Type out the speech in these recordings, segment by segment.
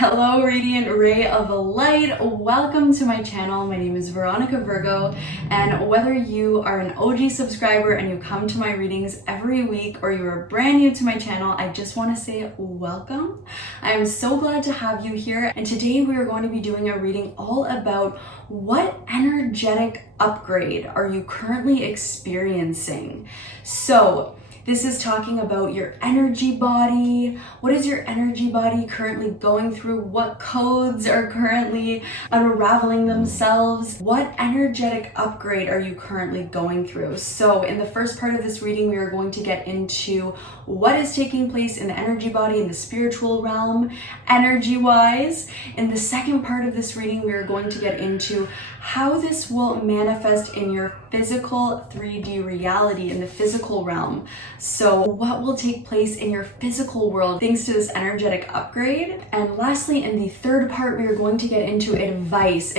Hello, radiant ray of light. Welcome to my channel. My name is Veronica Virgo, and whether you are an OG subscriber and you come to my readings every week or you are brand new to my channel, I just want to say welcome. I am so glad to have you here, and today we are going to be doing a reading all about what energetic upgrade are you currently experiencing. So this is talking about your energy body. What is your energy body currently going through? What codes are currently unraveling themselves? What energetic upgrade are you currently going through? So in the first part of this reading, we are going to get into what is taking place in the energy body, in the spiritual realm, energy-wise. In the second part of this reading, we are going to get into how this will manifest in your physical 3D reality, in the physical realm. So what will take place in your physical world thanks to this energetic upgrade? And lastly, in the third part, we are going to get into advice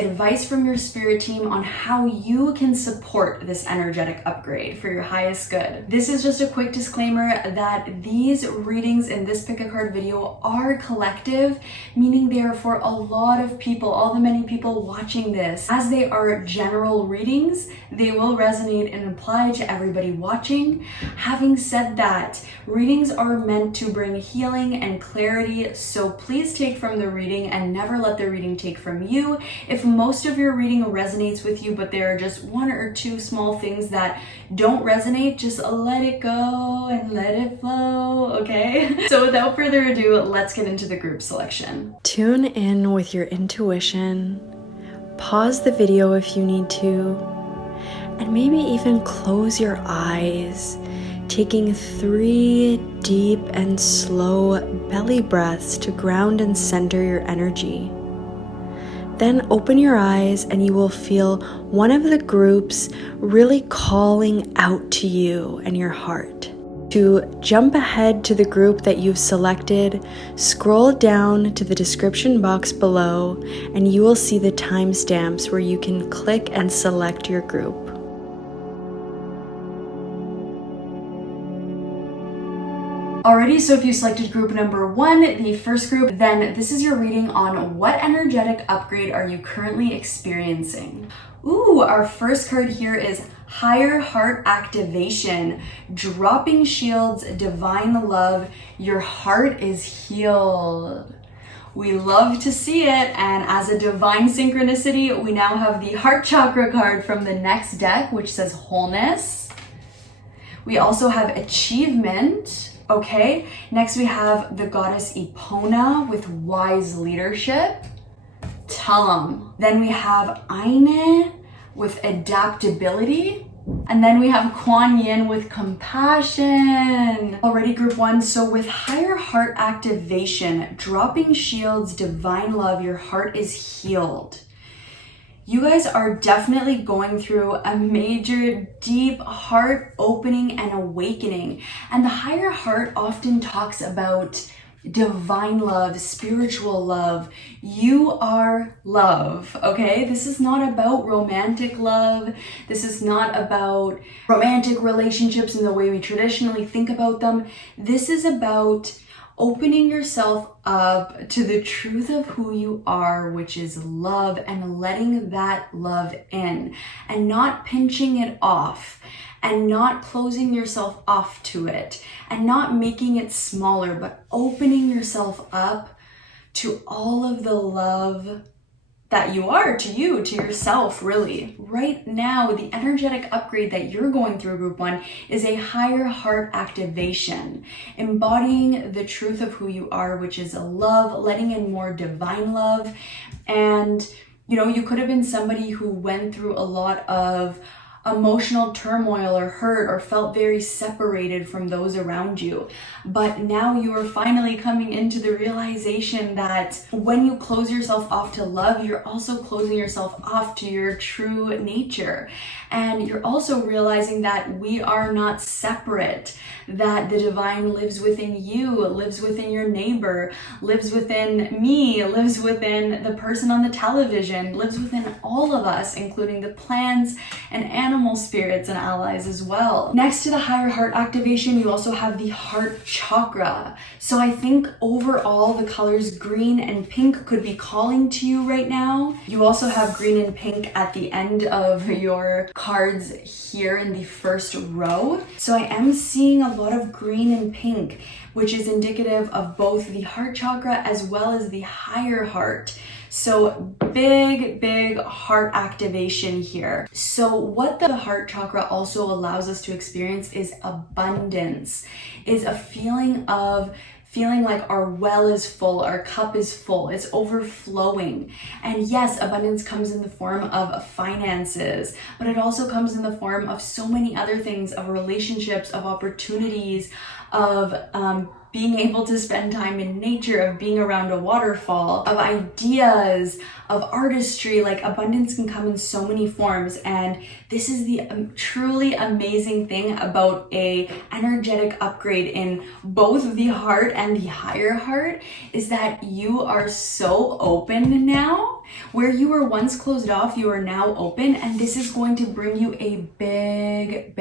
from your spirit team on how you can support this energetic upgrade for your highest good. This is just a quick disclaimer that these readings in this pick a card video are collective, meaning they are for a lot of people, all the many people watching this. As they are general readings, they will resonate and apply to everybody watching. Having said that, readings are meant to bring healing and clarity, so please take from the reading and never let the reading take from you. If most of your reading resonates with you, but there are just one or two small things that don't resonate, just let it go and let it flow, okay? So without further ado, let's get into the group selection. Tune in with your intuition. Pause the video if you need to, and maybe even close your eyes, taking 3 deep and slow belly breaths to ground and center your energy. Then open your eyes and you will feel one of the groups really calling out to you and your heart. To jump ahead to the group that you've selected, scroll down to the description box below and you will see the timestamps where you can click and select your group. Alrighty, so if you selected group number 1, the first group, then this is your reading on what energetic upgrade are you currently experiencing. Ooh, our first card here is Higher Heart Activation, dropping shields, divine love, your heart is healed. We love to see it, and as a divine synchronicity, we now have the heart chakra card from the next deck, which says wholeness. We also have achievement. Okay, next we have the goddess Epona with wise leadership. Tell 'em. Then we have Aine with adaptability. And then we have Kuan Yin with compassion. Already group 1, so with higher heart activation, dropping shields, divine love, your heart is healed. You guys are definitely going through a major deep heart opening and awakening. And the higher heart often talks about divine love, spiritual love. You are love, okay? This is not about romantic love. This is not about romantic relationships in the way we traditionally think about them. This is about opening yourself up to the truth of who you are, which is love, and letting that love in and not pinching it off and not closing yourself off to it and not making it smaller, but opening yourself up to all of the love that you are, to you, to yourself, really. Right now, the energetic upgrade that you're going through, group 1, is a higher heart activation, embodying the truth of who you are, which is a love, letting in more divine love. And, you know, you could have been somebody who went through a lot of emotional turmoil or hurt or felt very separated from those around you. But now you are finally coming into the realization that when you close yourself off to love, you're also closing yourself off to your true nature. And you're also realizing that we are not separate, that the divine lives within you, lives within your neighbor, lives within me, lives within the person on the television, lives within all of us, including the plants and animals animal spirits and allies as well. Next to the higher heart activation, you also have the heart chakra. So I think overall the colors green and pink could be calling to you right now. You also have green and pink at the end of your cards here in the first row. So I am seeing a lot of green and pink, which is indicative of both the heart chakra as well as the higher heart. So big heart activation here. So what the heart chakra also allows us to experience is abundance, is a feeling like our well is full, our cup is full, it's overflowing. And yes, abundance comes in the form of finances, but it also comes in the form of so many other things, of relationships, of opportunities, of being able to spend time in nature, of being around a waterfall, of ideas, of artistry. Like abundance can come in so many forms, and this is the truly amazing thing about a energetic upgrade in both the heart and the higher heart, is that you are so open now. Where you were once closed off, you are now open, and this is going to bring you a big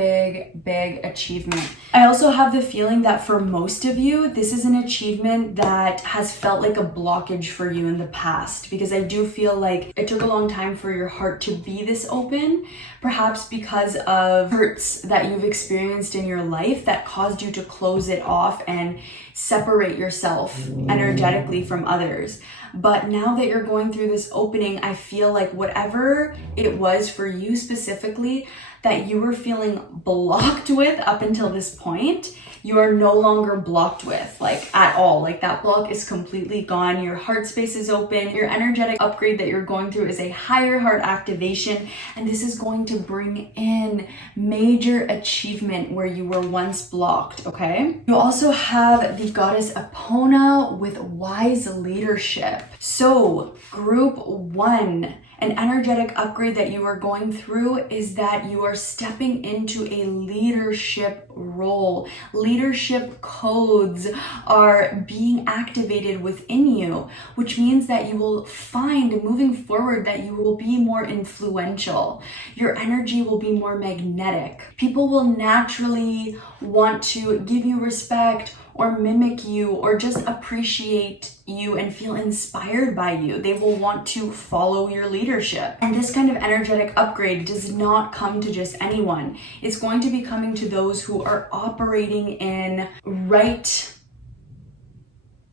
achievement. I also have the feeling that for most of you, this is an achievement that has felt like a blockage for you in the past, because I do feel like it took a long time for your heart to be this open, perhaps because of hurts that you've experienced in your life that caused you to close it off and separate yourself energetically from others. But now that you're going through this opening, I feel like whatever it was for you specifically that you were feeling blocked with up until this point, you are no longer blocked with, like at all. Like that block is completely gone. Your heart space is open. Your energetic upgrade that you're going through is a higher heart activation, and this is going to bring in major achievement where you were once blocked, okay? You also have the goddess Epona with wise leadership. So group 1, an energetic upgrade that you are going through is that you are stepping into a leadership role. Leadership codes are being activated within you, which means that you will find moving forward that you will be more influential. Your energy will be more magnetic. People will naturally want to give you respect or mimic you or just appreciate you and feel inspired by you. They will want to follow your leadership. And this kind of energetic upgrade does not come to just anyone. It's going to be coming to those who are operating in right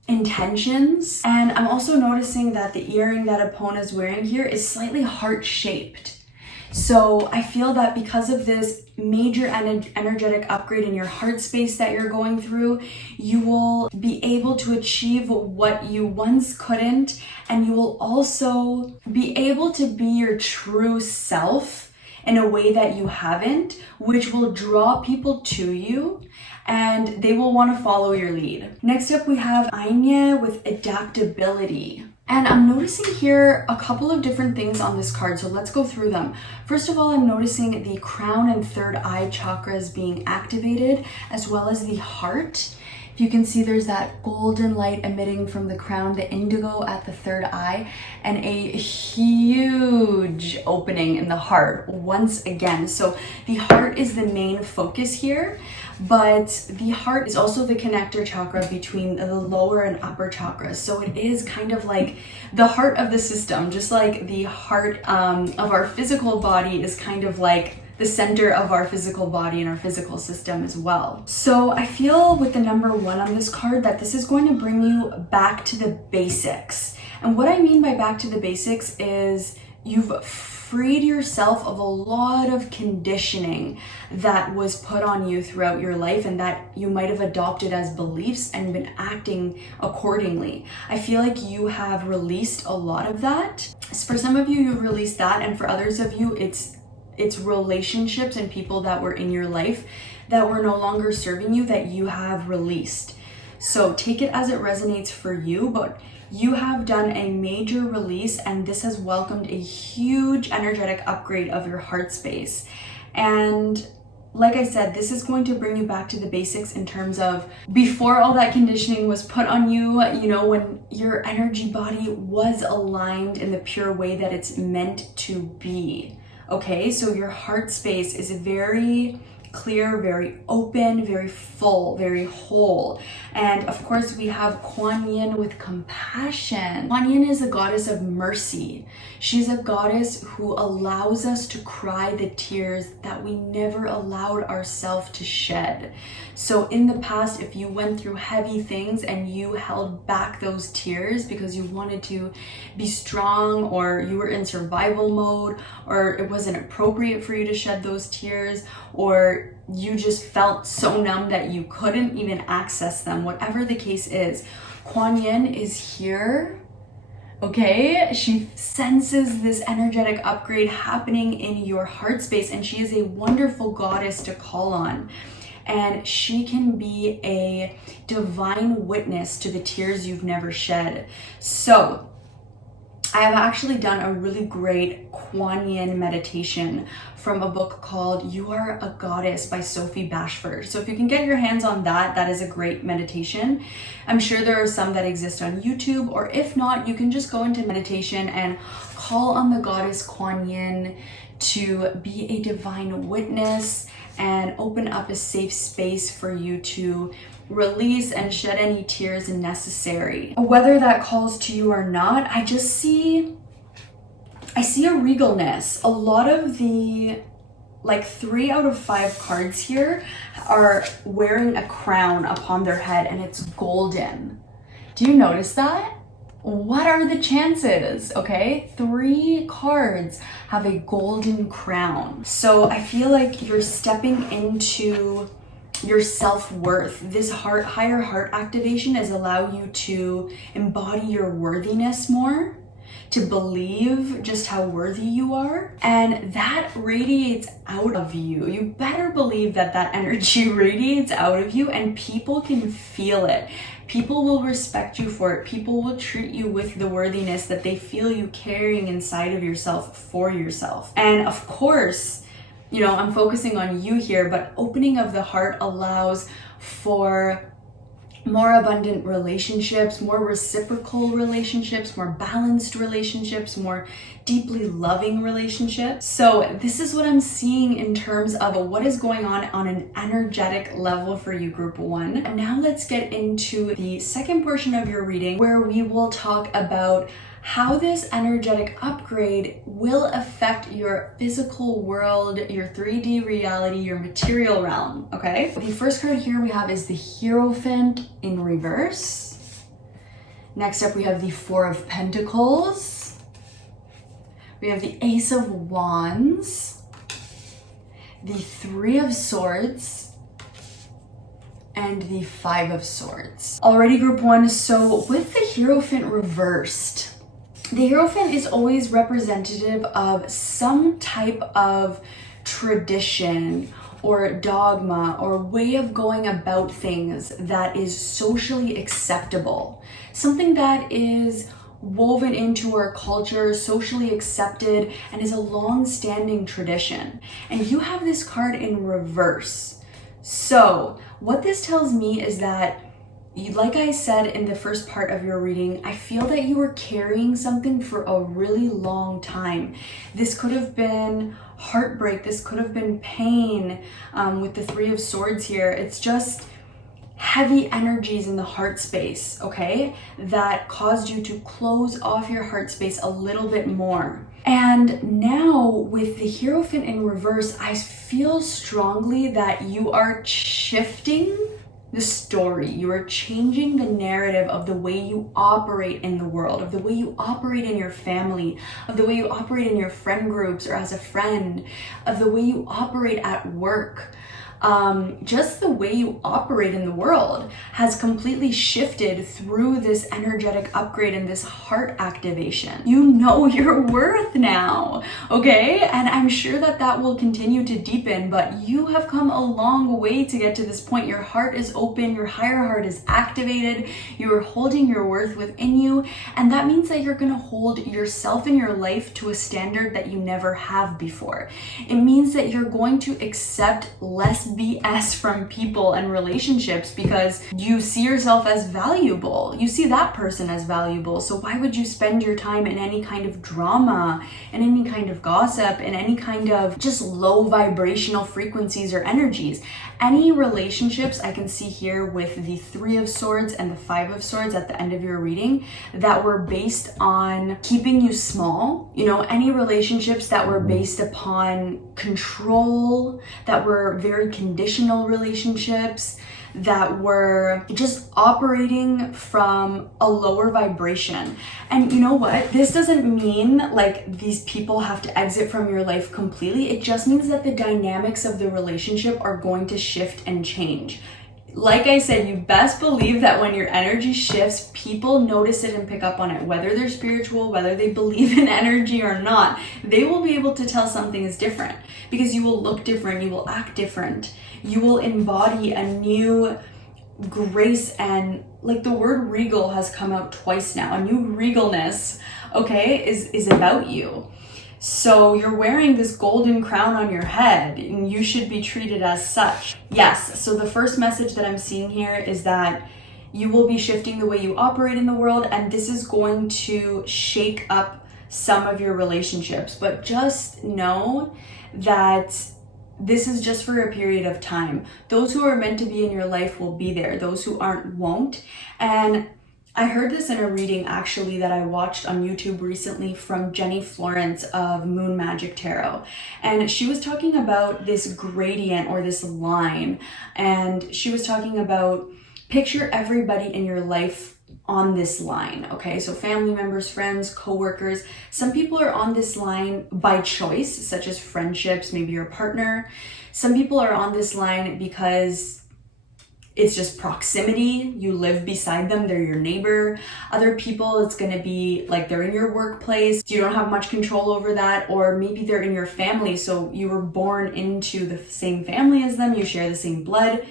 intentions. And I'm also noticing that the earring that Epona's wearing here is slightly heart-shaped. So I feel that because of this major energetic upgrade in your heart space that you're going through, you will be able to achieve what you once couldn't, and you will also be able to be your true self in a way that you haven't, which will draw people to you and they will want to follow your lead. Next up, we have Anya with adaptability. And I'm noticing here a couple of different things on this card, so let's go through them. First of all, I'm noticing the crown and third eye chakras being activated, as well as the heart. If you can see, there's that golden light emitting from the crown, the indigo at the third eye, and a huge opening in the heart once again. So the heart is the main focus here, but the heart is also the connector chakra between the lower and upper chakras. So it is kind of like the heart of the system, just like the heart of our physical body is kind of like the center of our physical body and our physical system as well. So I feel with the number 1 on this card that this is going to bring you back to the basics. And what I mean by back to the basics is you've freed yourself of a lot of conditioning that was put on you throughout your life and that you might have adopted as beliefs and been acting accordingly. I feel like you have released a lot of that. For some of you, you've released that, and for others of you, it's relationships and people that were in your life that were no longer serving you that you have released. So take it as it resonates for you, but you have done a major release, and this has welcomed a huge energetic upgrade of your heart space. And like I said, this is going to bring you back to the basics in terms of before all that conditioning was put on you, you know, when your energy body was aligned in the pure way that it's meant to be. Okay, so your heart space is very clear, very open, very full, very whole. And of course we have Kuan Yin with compassion. Kuan Yin is a goddess of mercy. She's a goddess who allows us to cry the tears that we never allowed ourselves to shed. So in the past, if you went through heavy things and you held back those tears because you wanted to be strong, or you were in survival mode, or it wasn't appropriate for you to shed those tears, or you just felt so numb that you couldn't even access them, whatever the case is, Kuan Yin is here. Okay, she senses this energetic upgrade happening in your heart space, and she is a wonderful goddess to call on. And she can be a divine witness to the tears you've never shed. So I have actually done a really great Kuan Yin meditation from a book called You Are a Goddess by Sophie Bashford. So if you can get your hands on that, that is a great meditation. I'm sure there are some that exist on YouTube, or if not, you can just go into meditation and call on the goddess Kuan Yin to be a divine witness and open up a safe space for you to release and shed any tears necessary. Whether that calls to you or not, I see a regalness. A lot of the, like 3 out of 5 cards here are wearing a crown upon their head, and it's golden. Do you notice that? What are the chances? Okay, 3 cards have a golden crown. So I feel like you're stepping into your self-worth. This higher heart activation is allow you to embody your worthiness more, to believe just how worthy you are, and that radiates out of you. You better believe that that energy radiates out of you, and people can feel it. People will respect you for it. People will treat you with the worthiness that they feel you carrying inside of yourself for yourself. And of course, you know, I'm focusing on you here, but opening of the heart allows for more abundant relationships, more reciprocal relationships, more balanced relationships, more deeply loving relationships. So this is what I'm seeing in terms of what is going on an energetic level for you, Group 1. And now let's get into the second portion of your reading, where we will talk about how this energetic upgrade will affect your physical world, your 3D reality, your material realm, okay? The first card here we have is the Hierophant in reverse. Next up we have the 4 of Pentacles. We have the Ace of Wands, the 3 of Swords, and the 5 of Swords. Alrighty, Group 1, so with the Hierophant reversed, the Hierophant is always representative of some type of tradition or dogma or way of going about things that is socially acceptable. Something that is woven into our culture, socially accepted, and is a long-standing tradition. And you have this card in reverse. So what this tells me is that, like I said in the first part of your reading, I feel that you were carrying something for a really long time. This could have been heartbreak, this could have been pain with the 3 of Swords here. It's just heavy energies in the heart space, okay, that caused you to close off your heart space a little bit more. And now with the Hierophant in reverse, I feel strongly that you are shifting the story. You are changing the narrative of the way you operate in the world, of the way you operate in your family, of the way you operate in your friend groups or as a friend, of the way you operate at work. Just the way you operate in the world has completely shifted through this energetic upgrade and this heart activation. You know your worth now, okay? And I'm sure that that will continue to deepen, but you have come a long way to get to this point. Your heart is open, your higher heart is activated, you are holding your worth within you, and that means that you're gonna hold yourself in your life to a standard that you never have before. It means that you're going to accept less less BS from people and relationships because you see yourself as valuable. You see that person as valuable. So why would you spend your time in any kind of drama, in any kind of gossip, in any kind of just low vibrational frequencies or energies? Any relationships I can see here with the 3 of Swords and the 5 of Swords at the end of your reading that were based on keeping you small, you know, any relationships that were based upon control, that were very conditional relationships, that were just operating from a lower vibration. And you know what? This doesn't mean like these people have to exit from your life completely. It just means that the dynamics of the relationship are going to shift and change. Like I said, you best believe that when your energy shifts, people notice it and pick up on it. Whether they're spiritual, whether they believe in energy or not, they will be able to tell something is different because you will look different, you will act different, you will embody a new grace, and like the word regal has come out twice now. A new regalness, okay, is about you. So you're wearing this golden crown on your head and you should be treated as such. Yes, so the first message that I'm seeing here is that you will be shifting the way you operate in the world, and this is going to shake up some of your relationships. But just know that this is just for a period of time. Those who are meant to be in your life will be there. Those who aren't won't. And I heard this in a reading actually that I watched on YouTube recently from Jenny Florence of Moon Magic Tarot. And she was talking about this gradient or this line. And she was talking about picture everybody in your life on this line, okay? So family members, friends, co-workers. Some people are on this line by choice, such as friendships, maybe your partner. Some people are on this line because it's just proximity. You live beside them, they're your neighbor. Other people, it's gonna be like they're in your workplace. You don't have much control over that, or maybe they're in your family. So you were born into the same family as them, you share the same blood.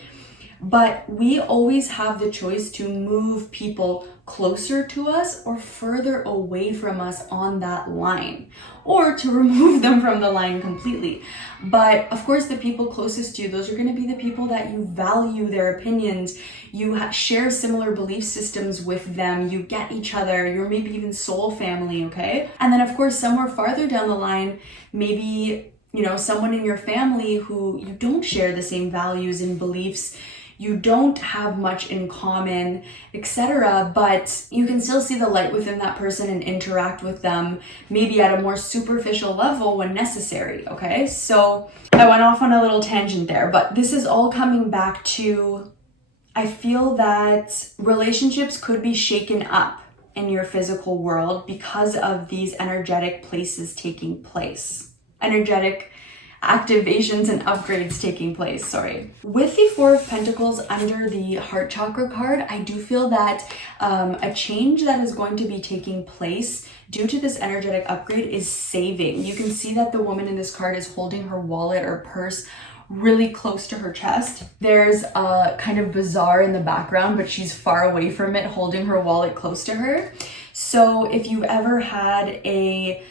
But we always have the choice to move people closer to us or further away from us on that line, or to remove them from the line completely. But of course, the people closest to you, those are going to be the people that you value their opinions. You share similar belief systems with them. You get each other. You're maybe even soul family, okay? And then of course, somewhere farther down the line, maybe, you know, someone in your family who you don't share the same values and beliefs, you don't have much in common, etc., but you can still see the light within that person and interact with them, maybe at a more superficial level when necessary, okay? So I went off on a little tangent there, but this is all coming back to, I feel that relationships could be shaken up in your physical world because of these energetic places taking place. Energetic activations and upgrades taking place, sorry. With the 4 of Pentacles under the heart chakra card, I do feel that a change that is going to be taking place due to this energetic upgrade is saving. You can see that the woman in this card is holding her wallet or purse really close to her chest. There's a kind of bazaar in the background, but she's far away from it, holding her wallet close to her. So if you've ever had a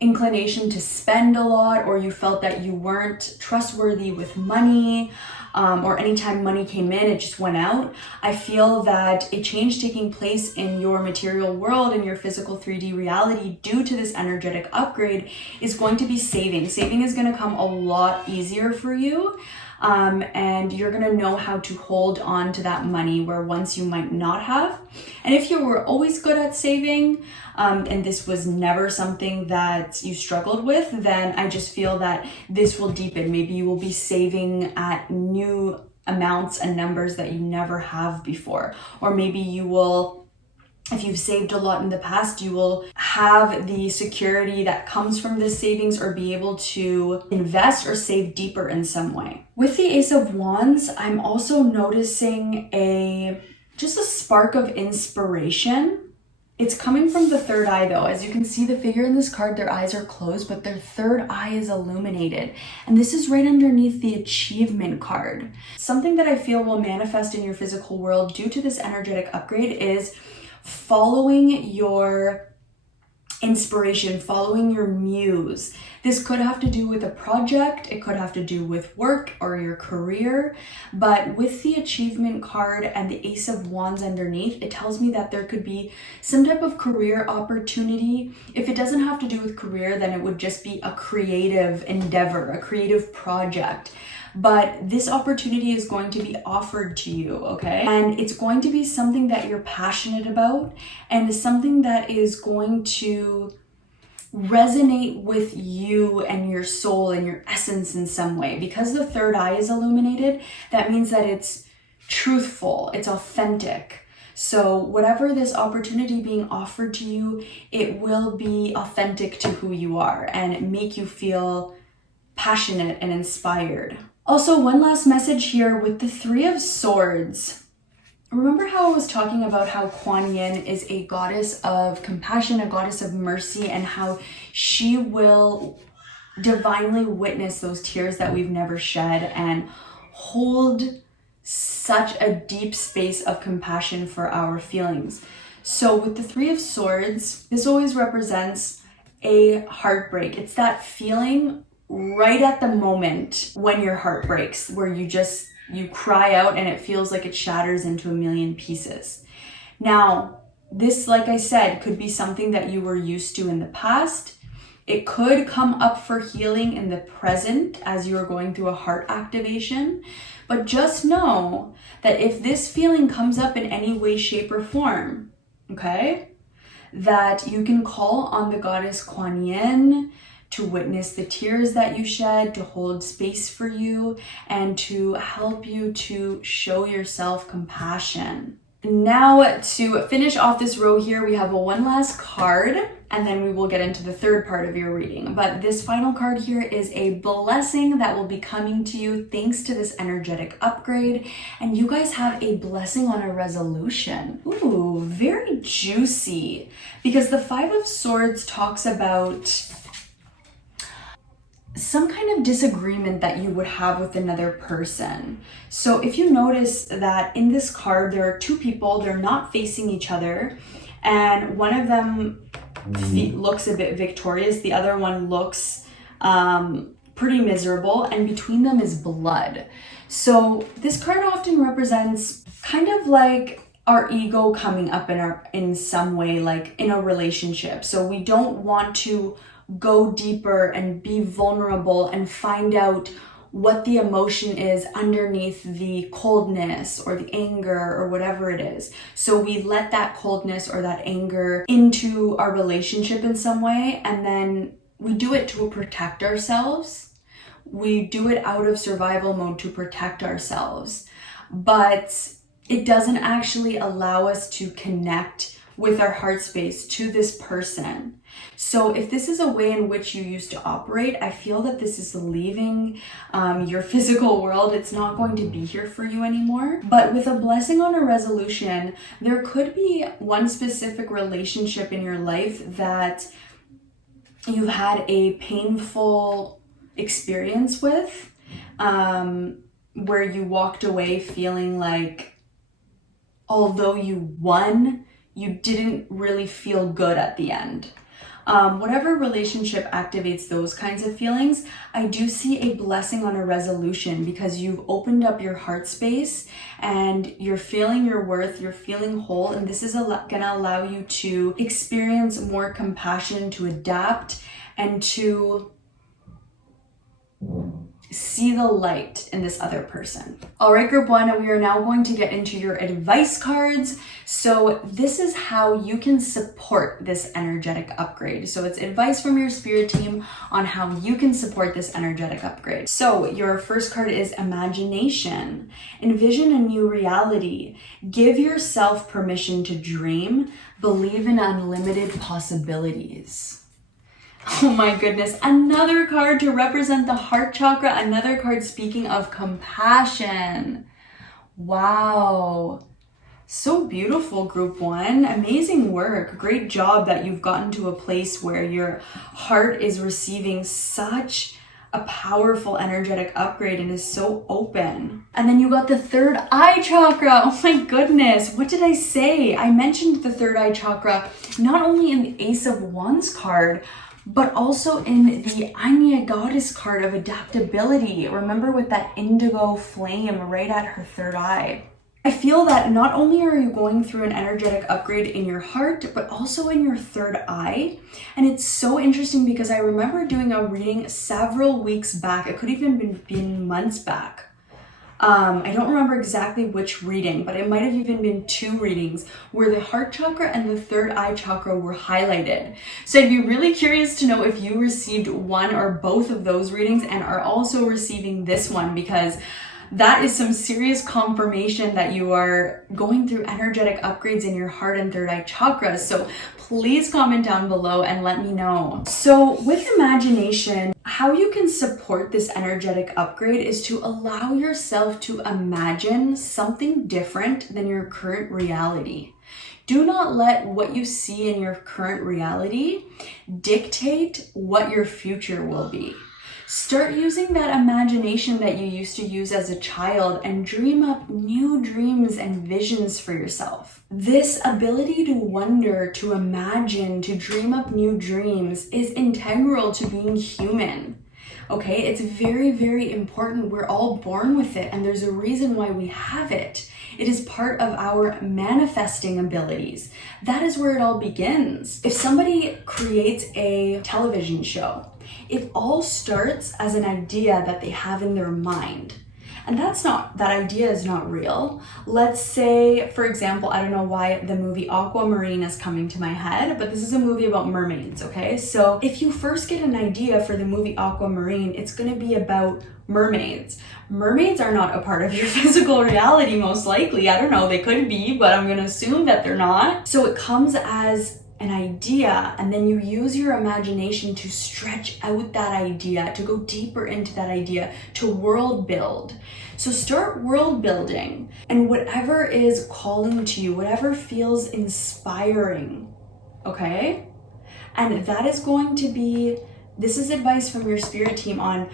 inclination to spend a lot, or you felt that you weren't trustworthy with money, or anytime money came in, it just went out, I feel that a change taking place in your material world, in your physical 3D reality due to this energetic upgrade is going to be saving. Saving is going to come a lot easier for you. And you're gonna know how to hold on to that money where once you might not have. And if you were always good at saving, and this was never something that you struggled with, then I just feel that this will deepen. Maybe you will be saving at new amounts and numbers that you never have before. Or maybe you will, if you've saved a lot in the past, you will have the security that comes from this savings or be able to invest or save deeper in some way. With the Ace of Wands, I'm also noticing just a spark of inspiration. It's coming from the third eye though. As you can see, the figure in this card, their eyes are closed, but their third eye is illuminated. And this is right underneath the achievement card. Something that I feel will manifest in your physical world due to this energetic upgrade is following your inspiration, following your muse. This could have to do with a project, it could have to do with work or your career, but with the achievement card and the Ace of Wands underneath, it tells me that there could be some type of career opportunity. If it doesn't have to do with career, then it would just be a creative endeavor, a creative project. But this opportunity is going to be offered to you, okay? And it's going to be something that you're passionate about and something that is going to resonate with you and your soul and your essence in some way. Because the third eye is illuminated, that means that it's truthful, it's authentic. So whatever this opportunity being offered to you, it will be authentic to who you are and make you feel passionate and inspired. Also, one last message here with the Three of Swords. Remember how I was talking about how Kuan Yin is a goddess of compassion, a goddess of mercy, and how she will divinely witness those tears that we've never shed and hold such a deep space of compassion for our feelings. So with the Three of Swords, this always represents a heartbreak. It's that feeling right at the moment when your heart breaks, where you cry out and it feels like it shatters into a million pieces. Now, this, like I said, could be something that you were used to in the past. It could come up for healing in the present as you are going through a heart activation. But just know that if this feeling comes up in any way, shape, or form, okay, that you can call on the goddess Kuan Yin to witness the tears that you shed, to hold space for you, and to help you to show yourself compassion. Now, to finish off this row here, we have one last card, and then we will get into the third part of your reading. But this final card here is a blessing that will be coming to you thanks to this energetic upgrade. And you guys have a blessing on a resolution. Ooh, very juicy. Because the Five of Swords talks about some kind of disagreement that you would have with another person. So if you notice that in this card, there are two people, they're not facing each other, and one of them looks a bit victorious, the other one looks pretty miserable, and between them is blood. So this card often represents kind of like our ego coming up in some way, like in a relationship. So we don't want to go deeper and be vulnerable and find out what the emotion is underneath the coldness or the anger or whatever it is. So we let that coldness or that anger into our relationship in some way, and then we do it to protect ourselves. We do it out of survival mode to protect ourselves, but it doesn't actually allow us to connect with our heart space to this person. So if this is a way in which you used to operate, I feel that this is leaving your physical world. It's not going to be here for you anymore. But with a blessing on a resolution, there could be one specific relationship in your life that you've had a painful experience with, where you walked away feeling like, although you won, you didn't really feel good at the end. Whatever relationship activates those kinds of feelings, I do see a blessing on a resolution, because you've opened up your heart space and you're feeling your worth, you're feeling whole, and this is gonna allow you to experience more compassion, to adapt, and to see the light in this other person. All right, group one, we are now going to get into your advice cards. So this is how you can support this energetic upgrade. So it's advice from your spirit team on how you can support this energetic upgrade. So your first card is imagination. Envision a new reality. Give yourself permission to dream. Believe in unlimited possibilities. Oh my goodness, another card to represent the heart chakra, another card speaking of compassion. Wow. So beautiful, group one. Amazing work. Great job that you've gotten to a place where your heart is receiving such a powerful energetic upgrade and is so open. And then you got the third eye chakra. Oh my goodness, what did I say? I mentioned the third eye chakra not only in the Ace of Wands card, but also in the Anya Goddess card of adaptability. Remember, with that indigo flame right at her third eye. I feel that not only are you going through an energetic upgrade in your heart, but also in your third eye. And it's so interesting because I remember doing a reading several weeks back. It could even been months back. I don't remember exactly which reading, but it might have even been 2 readings where the heart chakra and the third eye chakra were highlighted. So I'd be really curious to know if you received one or both of those readings and are also receiving this one, because that is some serious confirmation that you are going through energetic upgrades in your heart and third eye chakras. So please comment down below and let me know. So with imagination, how you can support this energetic upgrade is to allow yourself to imagine something different than your current reality. Do not let what you see in your current reality dictate what your future will be. Start using that imagination that you used to use as a child and dream up new dreams and visions for yourself. This ability to wonder, to imagine, to dream up new dreams is integral to being human. Okay, it's very, very important. We're all born with it, and there's a reason why we have it. It is part of our manifesting abilities. That is where it all begins. If somebody creates a television show, it all starts as an idea that they have in their mind. And that idea is not real. Let's say, for example, I don't know why the movie Aquamarine is coming to my head, but this is a movie about mermaids, okay? So if you first get an idea for the movie Aquamarine, it's gonna be about mermaids. Mermaids are not a part of your physical reality, most likely. I don't know, they could be, but I'm gonna assume that they're not. So it comes as an idea, and then you use your imagination to stretch out that idea, to go deeper into that idea, to world build. So start world building, and whatever is calling to you, whatever feels inspiring, okay? And that is going to be, this is advice from your spirit team on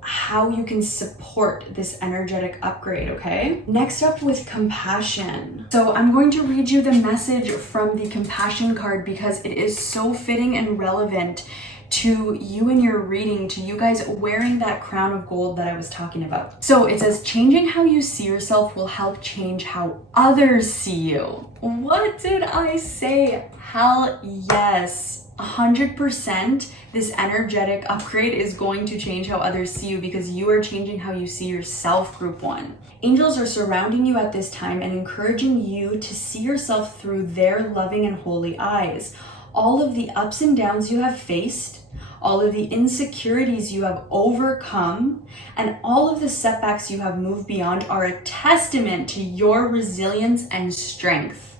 how you can support this energetic upgrade, okay? Next up, with compassion. So I'm going to read you the message from the compassion card because it is so fitting and relevant to you in your reading, to you guys wearing that crown of gold that I was talking about. So it says, changing how you see yourself will help change how others see you. What did I say? Hell yes. 100% this energetic upgrade is going to change how others see you because you are changing how you see yourself, group 1. Angels are surrounding you at this time and encouraging you to see yourself through their loving and holy eyes. All of the ups and downs you have faced, all of the insecurities you have overcome, and all of the setbacks you have moved beyond are a testament to your resilience and strength.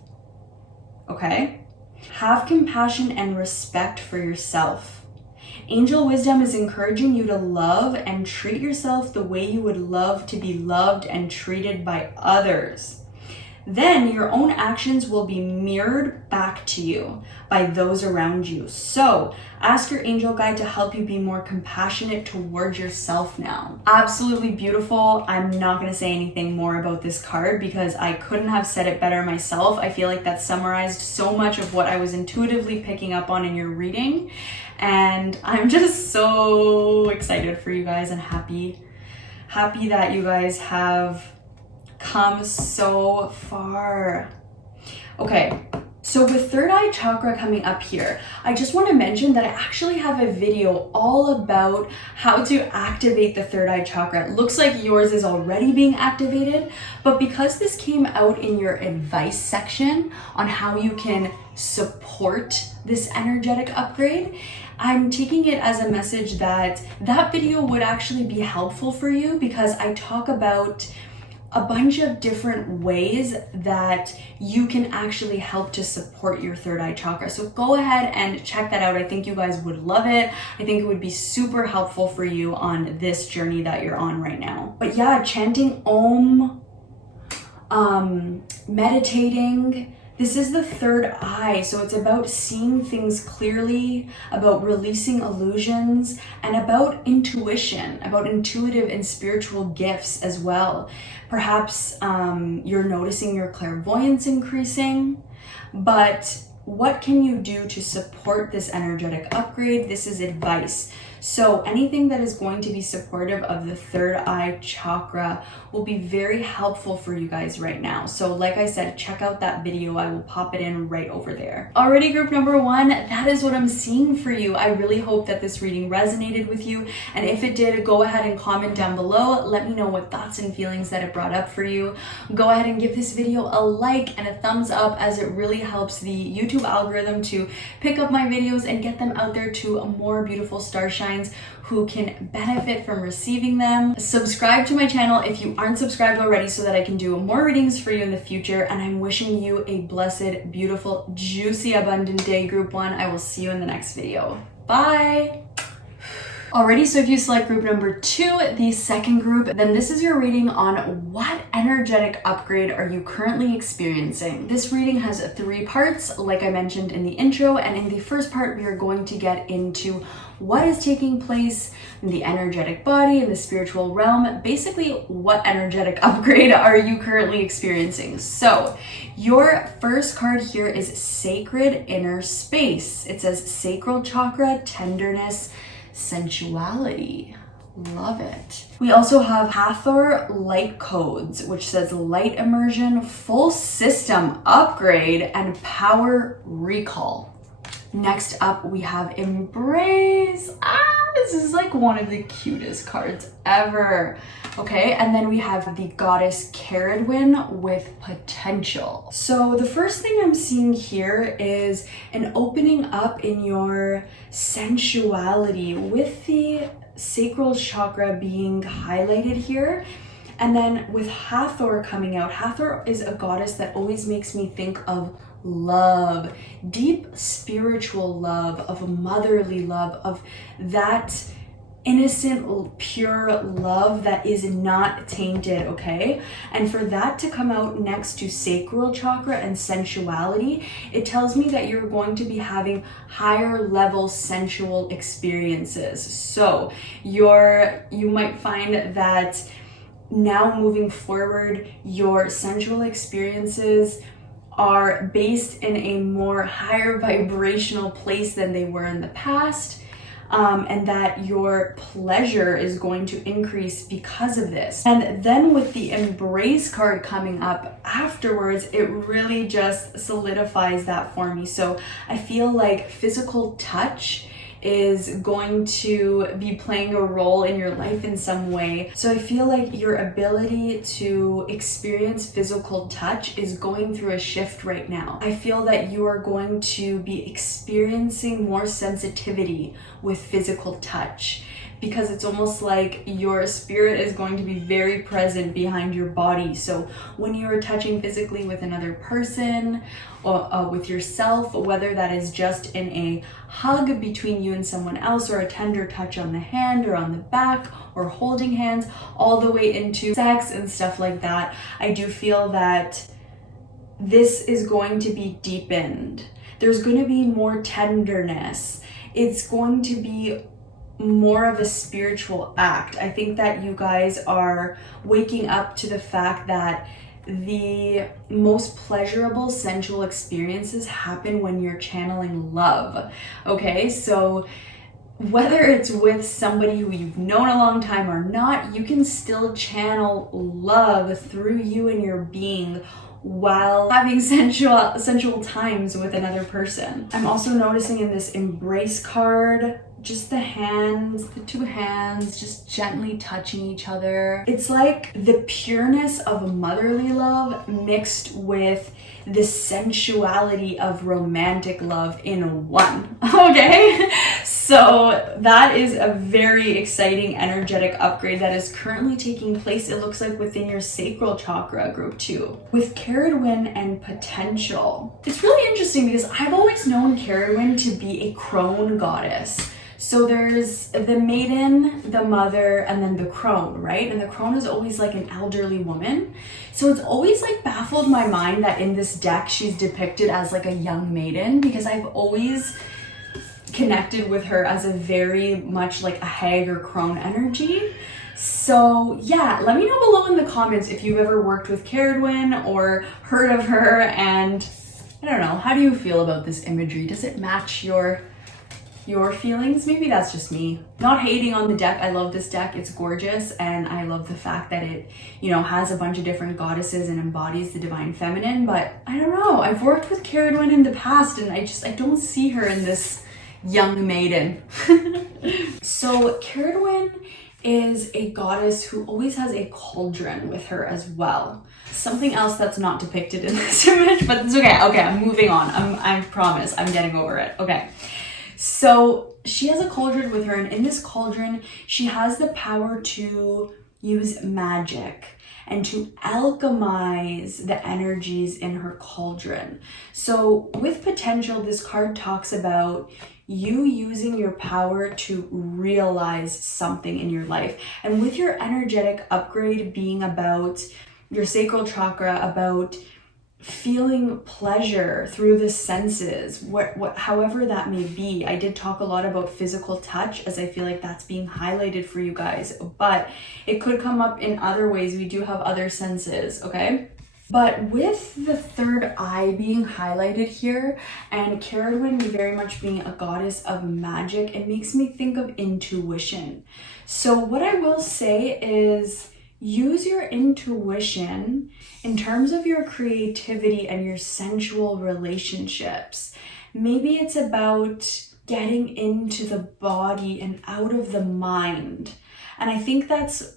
Okay? Have compassion and respect for yourself. Angel wisdom is encouraging you to love and treat yourself the way you would love to be loved and treated by others. Then your own actions will be mirrored back to you by those around you. So ask your angel guide to help you be more compassionate towards yourself now. Absolutely beautiful. I'm not going to say anything more about this card because I couldn't have said it better myself. I feel like that summarized so much of what I was intuitively picking up on in your reading. And I'm just so excited for you guys and happy that you guys have come so far. Okay, so with third eye chakra coming up here, I just want to mention that I actually have a video all about how to activate the third eye chakra. It looks like yours is already being activated, but because this came out in your advice section on how you can support this energetic upgrade, I'm taking it as a message that that video would actually be helpful for you because I talk about a bunch of different ways that you can actually help to support your third eye chakra. So go ahead and check that out. I think you guys would love it. I think it would be super helpful for you on this journey that you're on right now. But yeah, chanting Om, meditating, This is the third eye, so it's about seeing things clearly, about releasing illusions, and about intuition, about intuitive and spiritual gifts as well. Perhaps you're noticing your clairvoyance increasing, but what can you do to support this energetic upgrade? This is advice. So anything that is going to be supportive of the third eye chakra will be very helpful for you guys right now. So like I said, check out that video. I will pop it in right over there. Alrighty, group number one, that is what I'm seeing for you. I really hope that this reading resonated with you. And if it did, go ahead and comment down below. Let me know what thoughts and feelings that it brought up for you. Go ahead and give this video a like and a thumbs up, as it really helps the YouTube algorithm to pick up my videos and get them out there to more beautiful star shines who can benefit from receiving them. Subscribe to my channel if you aren't subscribed already, so that I can do more readings for you in the future. And I'm wishing you a blessed, beautiful, juicy, abundant day, group one. I will see you in the next video. Bye. Alrighty, so if you select group number two, the second group, then this is your reading on what energetic upgrade are you currently experiencing. This reading has 3 parts, like I mentioned in the intro, and in the first part, we are going to get into what is taking place in the energetic body, in the spiritual realm. Basically, what energetic upgrade are you currently experiencing? So, your first card here is Sacred Inner Space. It says Sacral Chakra, Tenderness, Sensuality. Love it. We also have Hathor Light Codes, which says Light Immersion, Full System Upgrade, and Power Recall. Next up, we have Embrace. This is like one of the cutest cards ever. Okay, and then we have the Goddess Caradwin with Potential. So the first thing I'm seeing here is an opening up in your sensuality, with the sacral chakra being highlighted here. And then with Hathor coming out, Hathor is a goddess that always makes me think of love, deep spiritual love, of motherly love, of that innocent, pure love that is not tainted, okay? And for that to come out next to sacral chakra and sensuality, it tells me that you're going to be having higher level sensual experiences. So you might find that now moving forward, your sensual experiences are based in a more higher vibrational place than they were in the past, and that your pleasure is going to increase because of this. And then with the Embrace card coming up afterwards, it really just solidifies that for me. So I feel like physical touch is going to be playing a role in your life in some way. So I feel like your ability to experience physical touch is going through a shift right now. I feel that you are going to be experiencing more sensitivity with physical touch, because it's almost like your spirit is going to be very present behind your body. So when you're touching physically with another person or with yourself, whether that is just in a hug between you and someone else, or a tender touch on the hand or on the back, or holding hands, all the way into sex and stuff like that, I do feel that this is going to be deepened. There's going to be more tenderness. It's going to be more of a spiritual act. I think that you guys are waking up to the fact that the most pleasurable sensual experiences happen when you're channeling love. Okay, so whether it's with somebody who you've known a long time or not, you can still channel love through you and your being while having sensual times with another person. I'm also noticing in this Embrace card, just the hands, the 2 hands, just gently touching each other. It's like the pureness of motherly love mixed with the sensuality of romantic love in one, okay? So that is a very exciting energetic upgrade that is currently taking place, it looks like, within your sacral chakra, group 2. With Caradwin and Potential, it's really interesting because I've always known Caradwin to be a crone goddess. So there's the maiden, the mother, and then the crone, right? And the crone is always like an elderly woman. So it's always like baffled my mind that in this deck she's depicted as like a young maiden, because I've always connected with her as a very much like a hag or crone energy. So yeah, let me know below in the comments if you've ever worked with Caradwyn or heard of her, and I don't know, how do you feel about this imagery? Does it match your feelings? Maybe that's just me. Not hating on the deck. I love this deck. It's gorgeous, and I love the fact that it, you know, has a bunch of different goddesses and embodies the divine feminine, but I don't know. I've worked with Caradwyn in the past, and I don't see her in this young maiden. So Caradwyn is a goddess who always has a cauldron with her as well. Something else that's not depicted in this image, but it's okay. Okay, I'm moving on. I promise I'm getting over it. Okay. So she has a cauldron with her, and in this cauldron, she has the power to use magic and to alchemize the energies in her cauldron. So with potential, this card talks about you using your power to realize something in your life. And with your energetic upgrade being about your sacral chakra, about feeling pleasure through the senses, however that may be. I did talk a lot about physical touch, as I feel like that's being highlighted for you guys, but it could come up in other ways. We do have other senses, okay? But with the third eye being highlighted here, and Caradwyn very much being a goddess of magic, it makes me think of intuition. So what I will say is, use your intuition in terms of your creativity and your sensual relationships. Maybe it's about getting into the body and out of the mind. And I think that's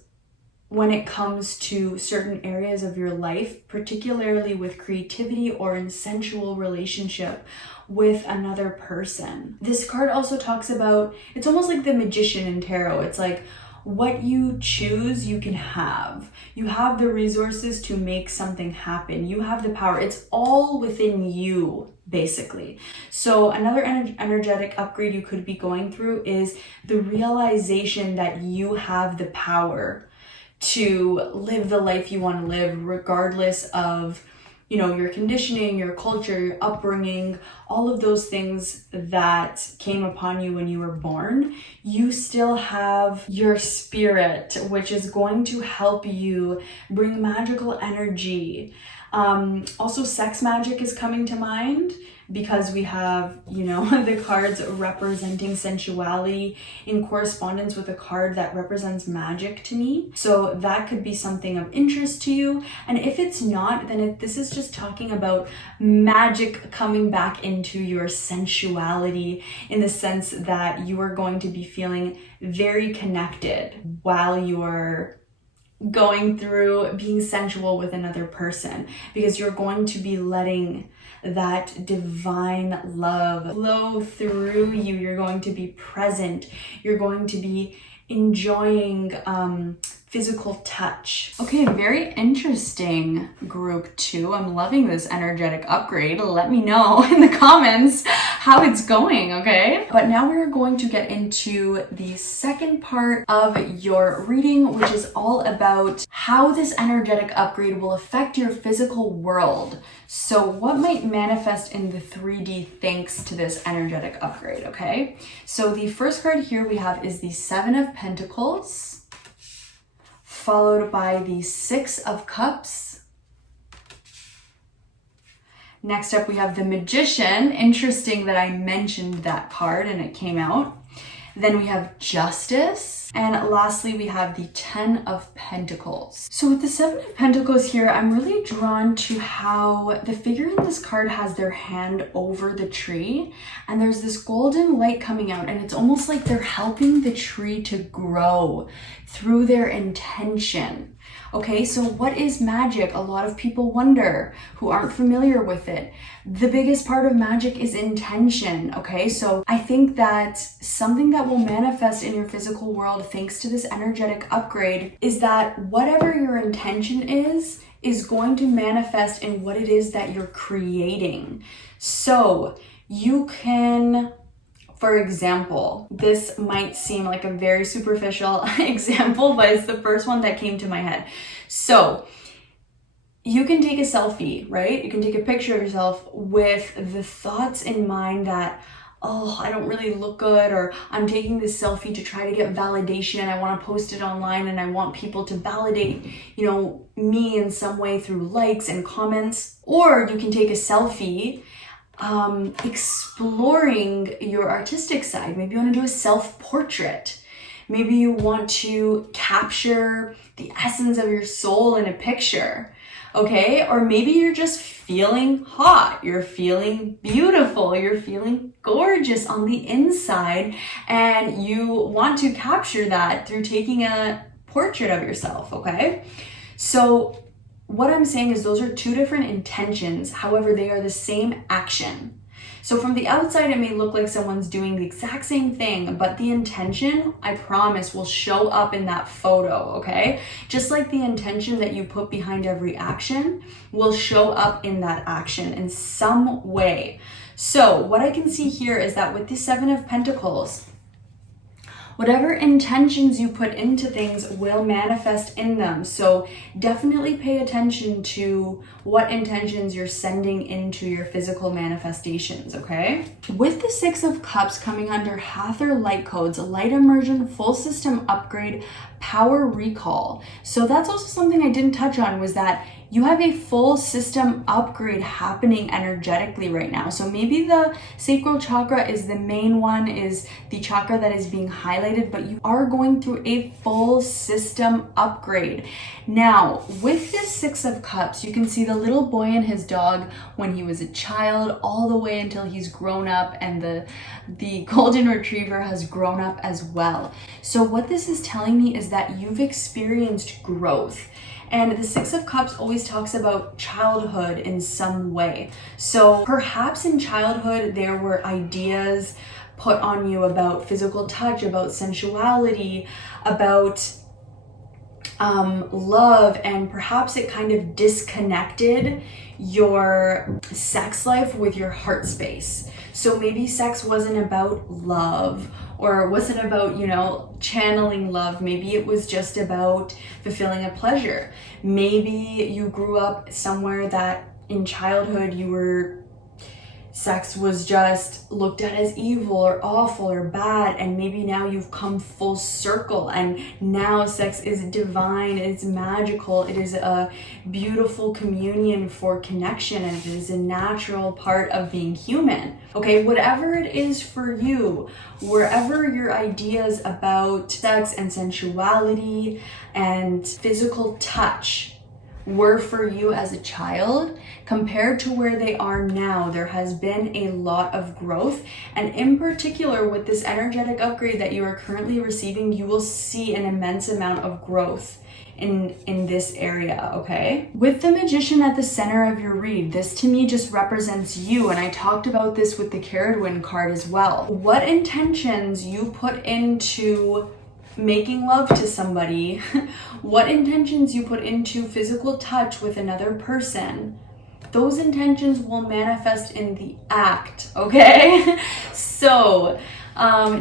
when it comes to certain areas of your life, particularly with creativity or in sensual relationship with another person. This card also talks about, it's almost like the magician in tarot. It's like, what you choose, you can have. You have the resources to make something happen. You have the power. It's all within you, basically. So another energetic upgrade you could be going through is the realization that you have the power to live the life you want to live, regardless of, you know, your conditioning, your culture, your upbringing, all of those things that came upon you when you were born. You still have your spirit, which is going to help you bring magical energy. Also, sex magic is coming to mind, because we have, you know, the cards representing sensuality in correspondence with a card that represents magic to me. So that could be something of interest to you. And if it's not, then this is just talking about magic coming back into your sensuality, in the sense that you are going to be feeling very connected while you're going through being sensual with another person, because you're going to be letting that divine love flow through you. You're going to be present. You're going to be enjoying physical touch. Okay, very interesting group 2. I'm loving this energetic upgrade. Let me know in the comments how it's going, okay? But now we're going to get into the second part of your reading, which is all about how this energetic upgrade will affect your physical world. So what might manifest in the 3D thanks to this energetic upgrade, okay? So the first card here we have is the 7 of Pentacles, followed by the 6 of Cups. Next up, we have the Magician. Interesting that I mentioned that card and it came out. Then we have Justice. And lastly, we have the 10 of Pentacles. So with the 7 of Pentacles here, I'm really drawn to how the figure in this card has their hand over the tree, and there's this golden light coming out, and it's almost like they're helping the tree to grow through their intention. Okay, so what is magic? A lot of people wonder who aren't familiar with it. The biggest part of magic is intention, okay? So I think that something that will manifest in your physical world thanks to this energetic upgrade is that whatever your intention is going to manifest in what it is that you're creating. So you can For example, this might seem like a very superficial example, but it's the first one that came to my head. So you can take a selfie, right? You can take a picture of yourself with the thoughts in mind that, oh, I don't really look good, or I'm taking this selfie to try to get validation. I want to post it online and I want people to validate, me in some way through likes and comments. Or you can take a selfie exploring your artistic side. Maybe you want to do a self-portrait. Maybe you want to capture the essence of your soul in a picture. Okay, or maybe you're just feeling hot, you're feeling beautiful, you're feeling gorgeous on the inside, and you want to capture that through taking a portrait of yourself, okay? So what I'm saying is those are two different intentions, however, they are the same action. So from the outside, it may look like someone's doing the exact same thing, but the intention, I promise, will show up in that photo, okay? Just like the intention that you put behind every action will show up in that action in some way. So what I can see here is that with the Seven of Pentacles, whatever intentions you put into things will manifest in them. So definitely pay attention to what intentions you're sending into your physical manifestations, okay? With the Six of Cups coming under Hathor light codes, light immersion, full system upgrade, power recall. So that's also something I didn't touch on, was that you have a full system upgrade happening energetically right now. So maybe the sacral chakra is the main one, is the chakra that is being highlighted, but you are going through a full system upgrade. Now, with this Six of Cups, you can see the little boy and his dog when he was a child, all the way until he's grown up, and the golden retriever has grown up as well. So what this is telling me is that you've experienced growth. And the Six of Cups always talks about childhood in some way. So perhaps in childhood, there were ideas put on you about physical touch, about sensuality, about love, and perhaps it kind of disconnected your sex life with your heart space. So maybe sex wasn't about love, or wasn't about, channeling love. Maybe it was just about fulfilling a pleasure. Maybe you grew up somewhere that in childhood sex was just looked at as evil or awful or bad, and maybe now you've come full circle and now sex is divine, it's magical, it is a beautiful communion for connection, and it is a natural part of being human. Okay, whatever it is for you, wherever your ideas about sex and sensuality and physical touch were for you as a child, compared to where they are now, there has been a lot of growth. And in particular, with this energetic upgrade that you are currently receiving, you will see an immense amount of growth in this area, okay? With the Magician at the center of your read, this to me just represents you, and I talked about this with the Carradwin card as well. What intentions you put into making love to somebody, what intentions you put into physical touch with another person, those intentions will manifest in the act, okay? So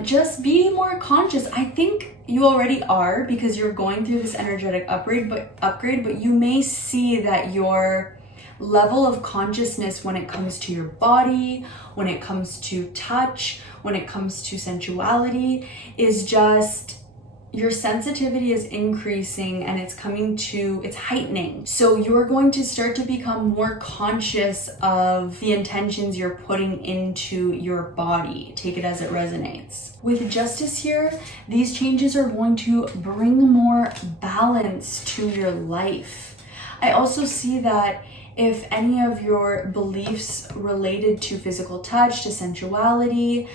just be more conscious. I think you already are, because you're going through this energetic upgrade, but you may see that your level of consciousness when it comes to your body, when it comes to touch, when it comes to sensuality, is just, your sensitivity is increasing and it's heightening. So you're going to start to become more conscious of the intentions you're putting into your body. Take it as it resonates. With Justice here, these changes are going to bring more balance to your life. I also see that if any of your beliefs related to physical touch, to sensuality,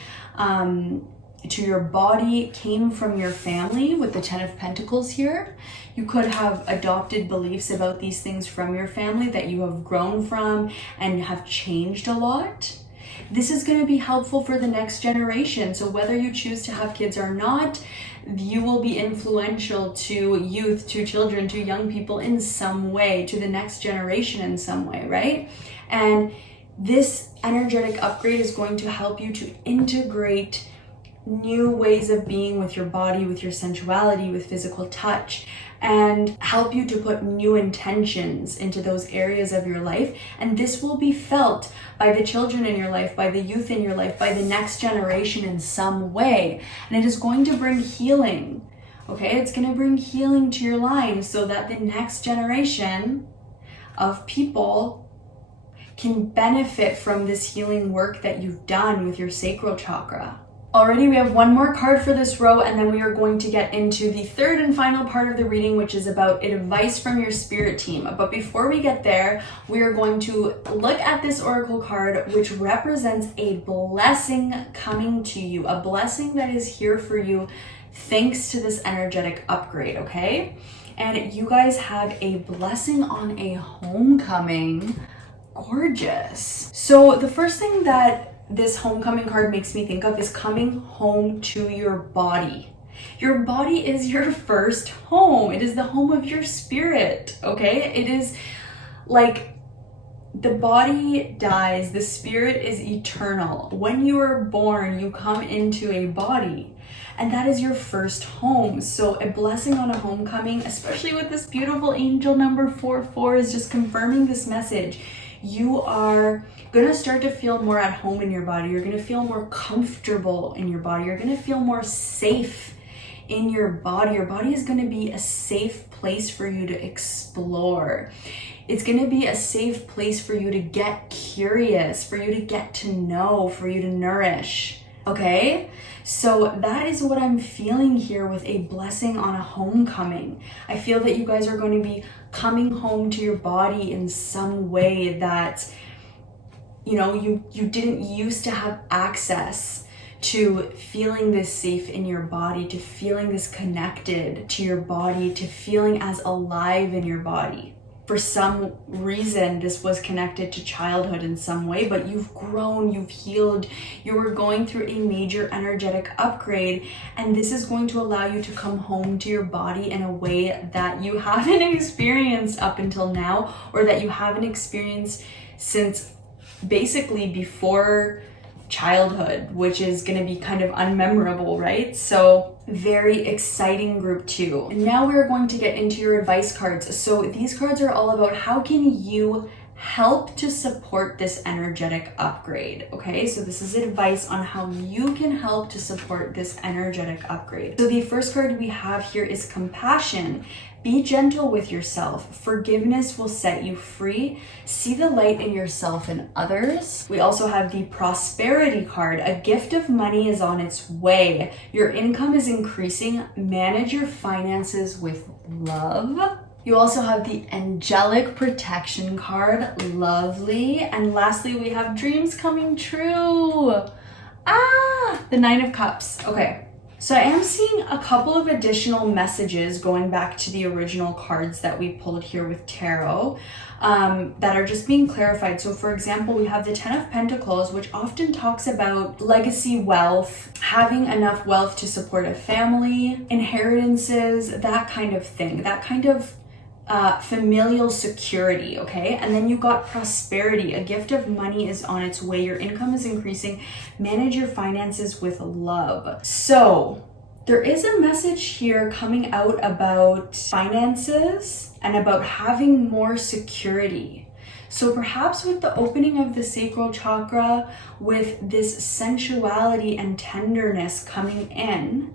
to your body came from your family, with the Ten of Pentacles here, you could have adopted beliefs about these things from your family that you have grown from and have changed a lot. This is going to be helpful for the next generation. So whether you choose to have kids or not, you will be influential to youth, to children, to young people in some way, to the next generation in some way, right? And this energetic upgrade is going to help you to integrate new ways of being with your body, with your sensuality, with physical touch, and help you to put new intentions into those areas of your life. And this will be felt by the children in your life, by the youth in your life, by the next generation in some way. And it is going to bring healing, okay? It's going to bring healing to your line so that the next generation of people can benefit from this healing work that you've done with your sacral chakra. Already, we have one more card for this row, and then we are going to get into the third and final part of the reading, which is about advice from your spirit team. But before we get there, we are going to look at this oracle card, which represents a blessing coming to you, a blessing that is here for you thanks to this energetic upgrade, okay? And you guys have a blessing on a homecoming. Gorgeous. So the first thing that this homecoming card makes me think of is coming home to your body. Your body is your first home. It is the home of your spirit, okay? It is like the body dies, the spirit is eternal. When you are born, you come into a body, and that is your first home. So a blessing on a homecoming, especially with this beautiful angel number 44, is just confirming this message. You are going to start to feel more at home in your body. You're going to feel more comfortable in your body. You're going to feel more safe in your body. Your body is going to be a safe place for you to explore. It's going to be a safe place for you to get curious, for you to get to know, for you to nourish. Okay? So that is what I'm feeling here with a blessing on a homecoming. I feel that you guys are going to be coming home to your body in some way that, you know, you didn't used to have access to feeling this safe in your body, to feeling this connected to your body, to feeling as alive in your body. For some reason, this was connected to childhood in some way, but you've grown, you've healed, you were going through a major energetic upgrade, and this is going to allow you to come home to your body in a way that you haven't experienced up until now, or that you haven't experienced since basically before childhood, which is going to be kind of unmemorable, right? So very exciting group 2. And now we're going to get into your advice cards. So these cards are all about how can you help to support this energetic upgrade, okay? So this is advice on how you can help to support this energetic upgrade. So the first card we have here is compassion. Be gentle with yourself. Forgiveness will set you free. See the light in yourself and others. We also have the prosperity card. A gift of money is on its way. Your income is increasing. Manage your finances with love. You also have the angelic protection card. Lovely. And lastly, we have dreams coming true. The 9 of Cups. Okay. So I am seeing a couple of additional messages going back to the original cards that we pulled here with tarot that are just being clarified. So for example, we have the 10 of Pentacles, which often talks about legacy wealth, having enough wealth to support a family, inheritances, that kind of thing, that kind of familial security, okay? And then you got prosperity. A gift of money is on its way. Your income is increasing. Manage your finances with love. So there is a message here coming out about finances and about having more security. So perhaps with the opening of the sacral chakra, with this sensuality and tenderness coming in,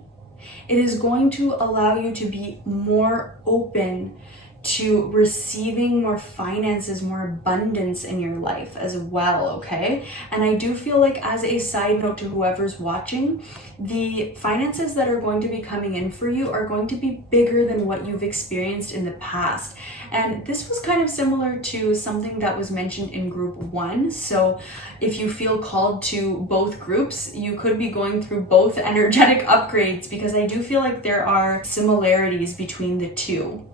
it is going to allow you to be more open to receiving more finances, more abundance in your life as well, okay? And I do feel like, as a side note to whoever's watching, the finances that are going to be coming in for you are going to be bigger than what you've experienced in the past. And this was kind of similar to something that was mentioned in group 1. So if you feel called to both groups, you could be going through both energetic upgrades, because I do feel like there are similarities between the two,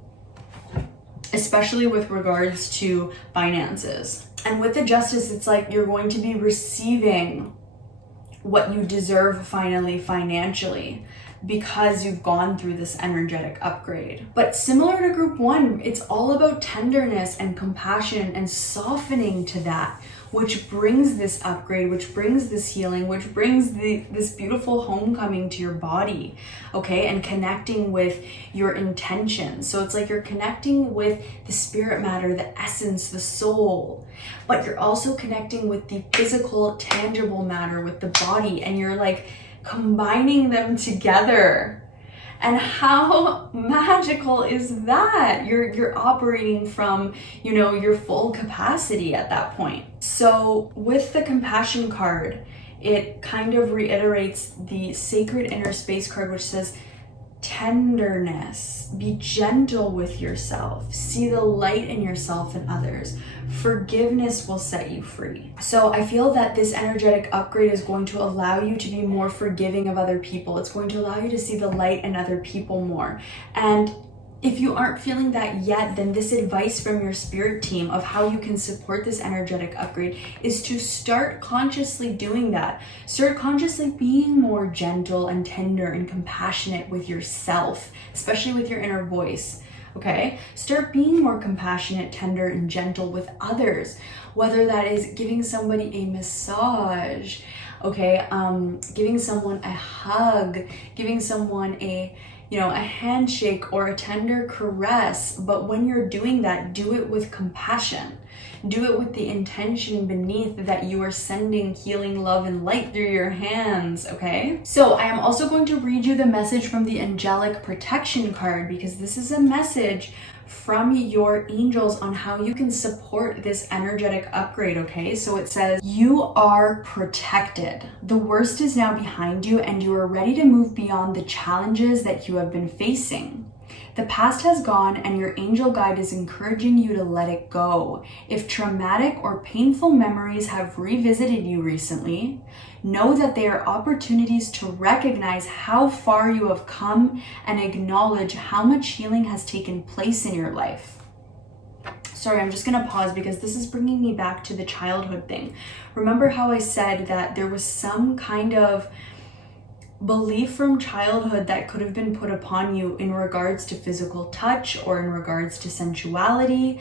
especially with regards to finances. And with the Justice, it's like you're going to be receiving what you deserve finally financially, because you've gone through this energetic upgrade. But similar to group 1, it's all about tenderness and compassion and softening to that, which brings this upgrade, which brings this healing, which brings this beautiful homecoming to your body, okay? And connecting with your intentions. So it's like you're connecting with the spirit matter, the essence, the soul, but you're also connecting with the physical, tangible matter, with the body, and you're like combining them together. And how magical is that? You're operating from, you know, your full capacity at that point. So with the compassion card, it kind of reiterates the sacred inner space card, which says tenderness, be gentle with yourself, see the light in yourself and others. Forgiveness will set you free. So I feel that this energetic upgrade is going to allow you to be more forgiving of other people. It's going to allow you to see the light in other people more. And if you aren't feeling that yet, then this advice from your spirit team of how you can support this energetic upgrade is to start consciously doing that. Start consciously being more gentle and tender and compassionate with yourself, especially with your inner voice. Okay, start being more compassionate, tender, and gentle with others, whether that is giving somebody a massage, okay, giving someone a hug, giving someone a handshake or a tender caress. But when you're doing that, do it with compassion. Do it with the intention beneath that you are sending healing, love, and light through your hands, okay? So I am also going to read you the message from the angelic protection card, because this is a message from your angels on how you can support this energetic upgrade, okay? So it says, you are protected. The worst is now behind you, and you are ready to move beyond the challenges that you have been facing. The past has gone, and your angel guide is encouraging you to let it go. If traumatic or painful memories have revisited you recently, know that they are opportunities to recognize how far you have come and acknowledge how much healing has taken place in your life. Sorry, I'm just gonna pause because this is bringing me back to the childhood thing. Remember how I said that there was some kind of belief from childhood that could have been put upon you in regards to physical touch or in regards to sensuality,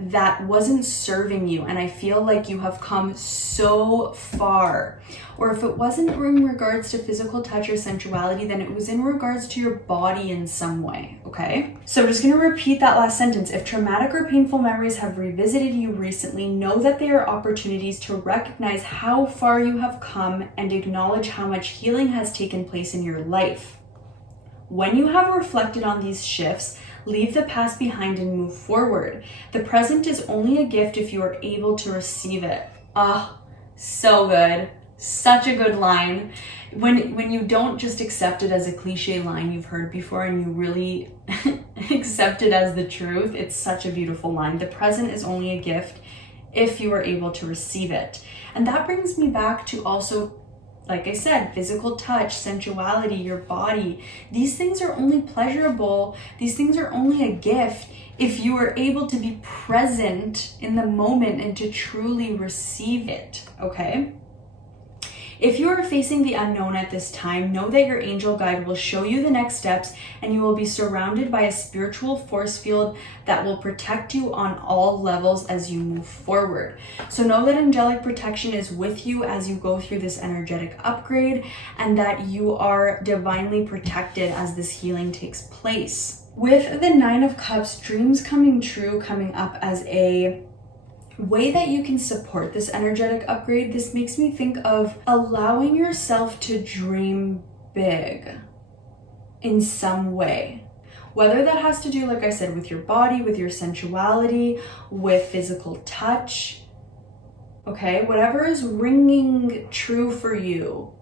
that wasn't serving you, and I feel like you have come so far. Or if it wasn't in regards to physical touch or sensuality, then it was in regards to your body in some way, okay? So I'm just gonna repeat that last sentence. If traumatic or painful memories have revisited you recently, know that they are opportunities to recognize how far you have come and acknowledge how much healing has taken place in your life. When you have reflected on these shifts, leave the past behind and move forward. The present is only a gift if you are able to receive it. Ah, so good. Such a good line. When you don't just accept it as a cliche line you've heard before and you really accept it as the truth, it's such a beautiful line. The present is only a gift if you are able to receive it. And that brings me back to also, like I said, physical touch, sensuality, your body. These things are only pleasurable. These things are only a gift if you are able to be present in the moment and to truly receive it, okay? If you are facing the unknown at this time, know that your angel guide will show you the next steps, and you will be surrounded by a spiritual force field that will protect you on all levels as you move forward. So know that angelic protection is with you as you go through this energetic upgrade, and that you are divinely protected as this healing takes place. With the 9 of Cups, dreams coming true coming up as a way that you can support this energetic upgrade, this makes me think of allowing yourself to dream big in some way. Whether that has to do, like I said, with your body, with your sensuality, with physical touch, okay? Whatever is ringing true for you,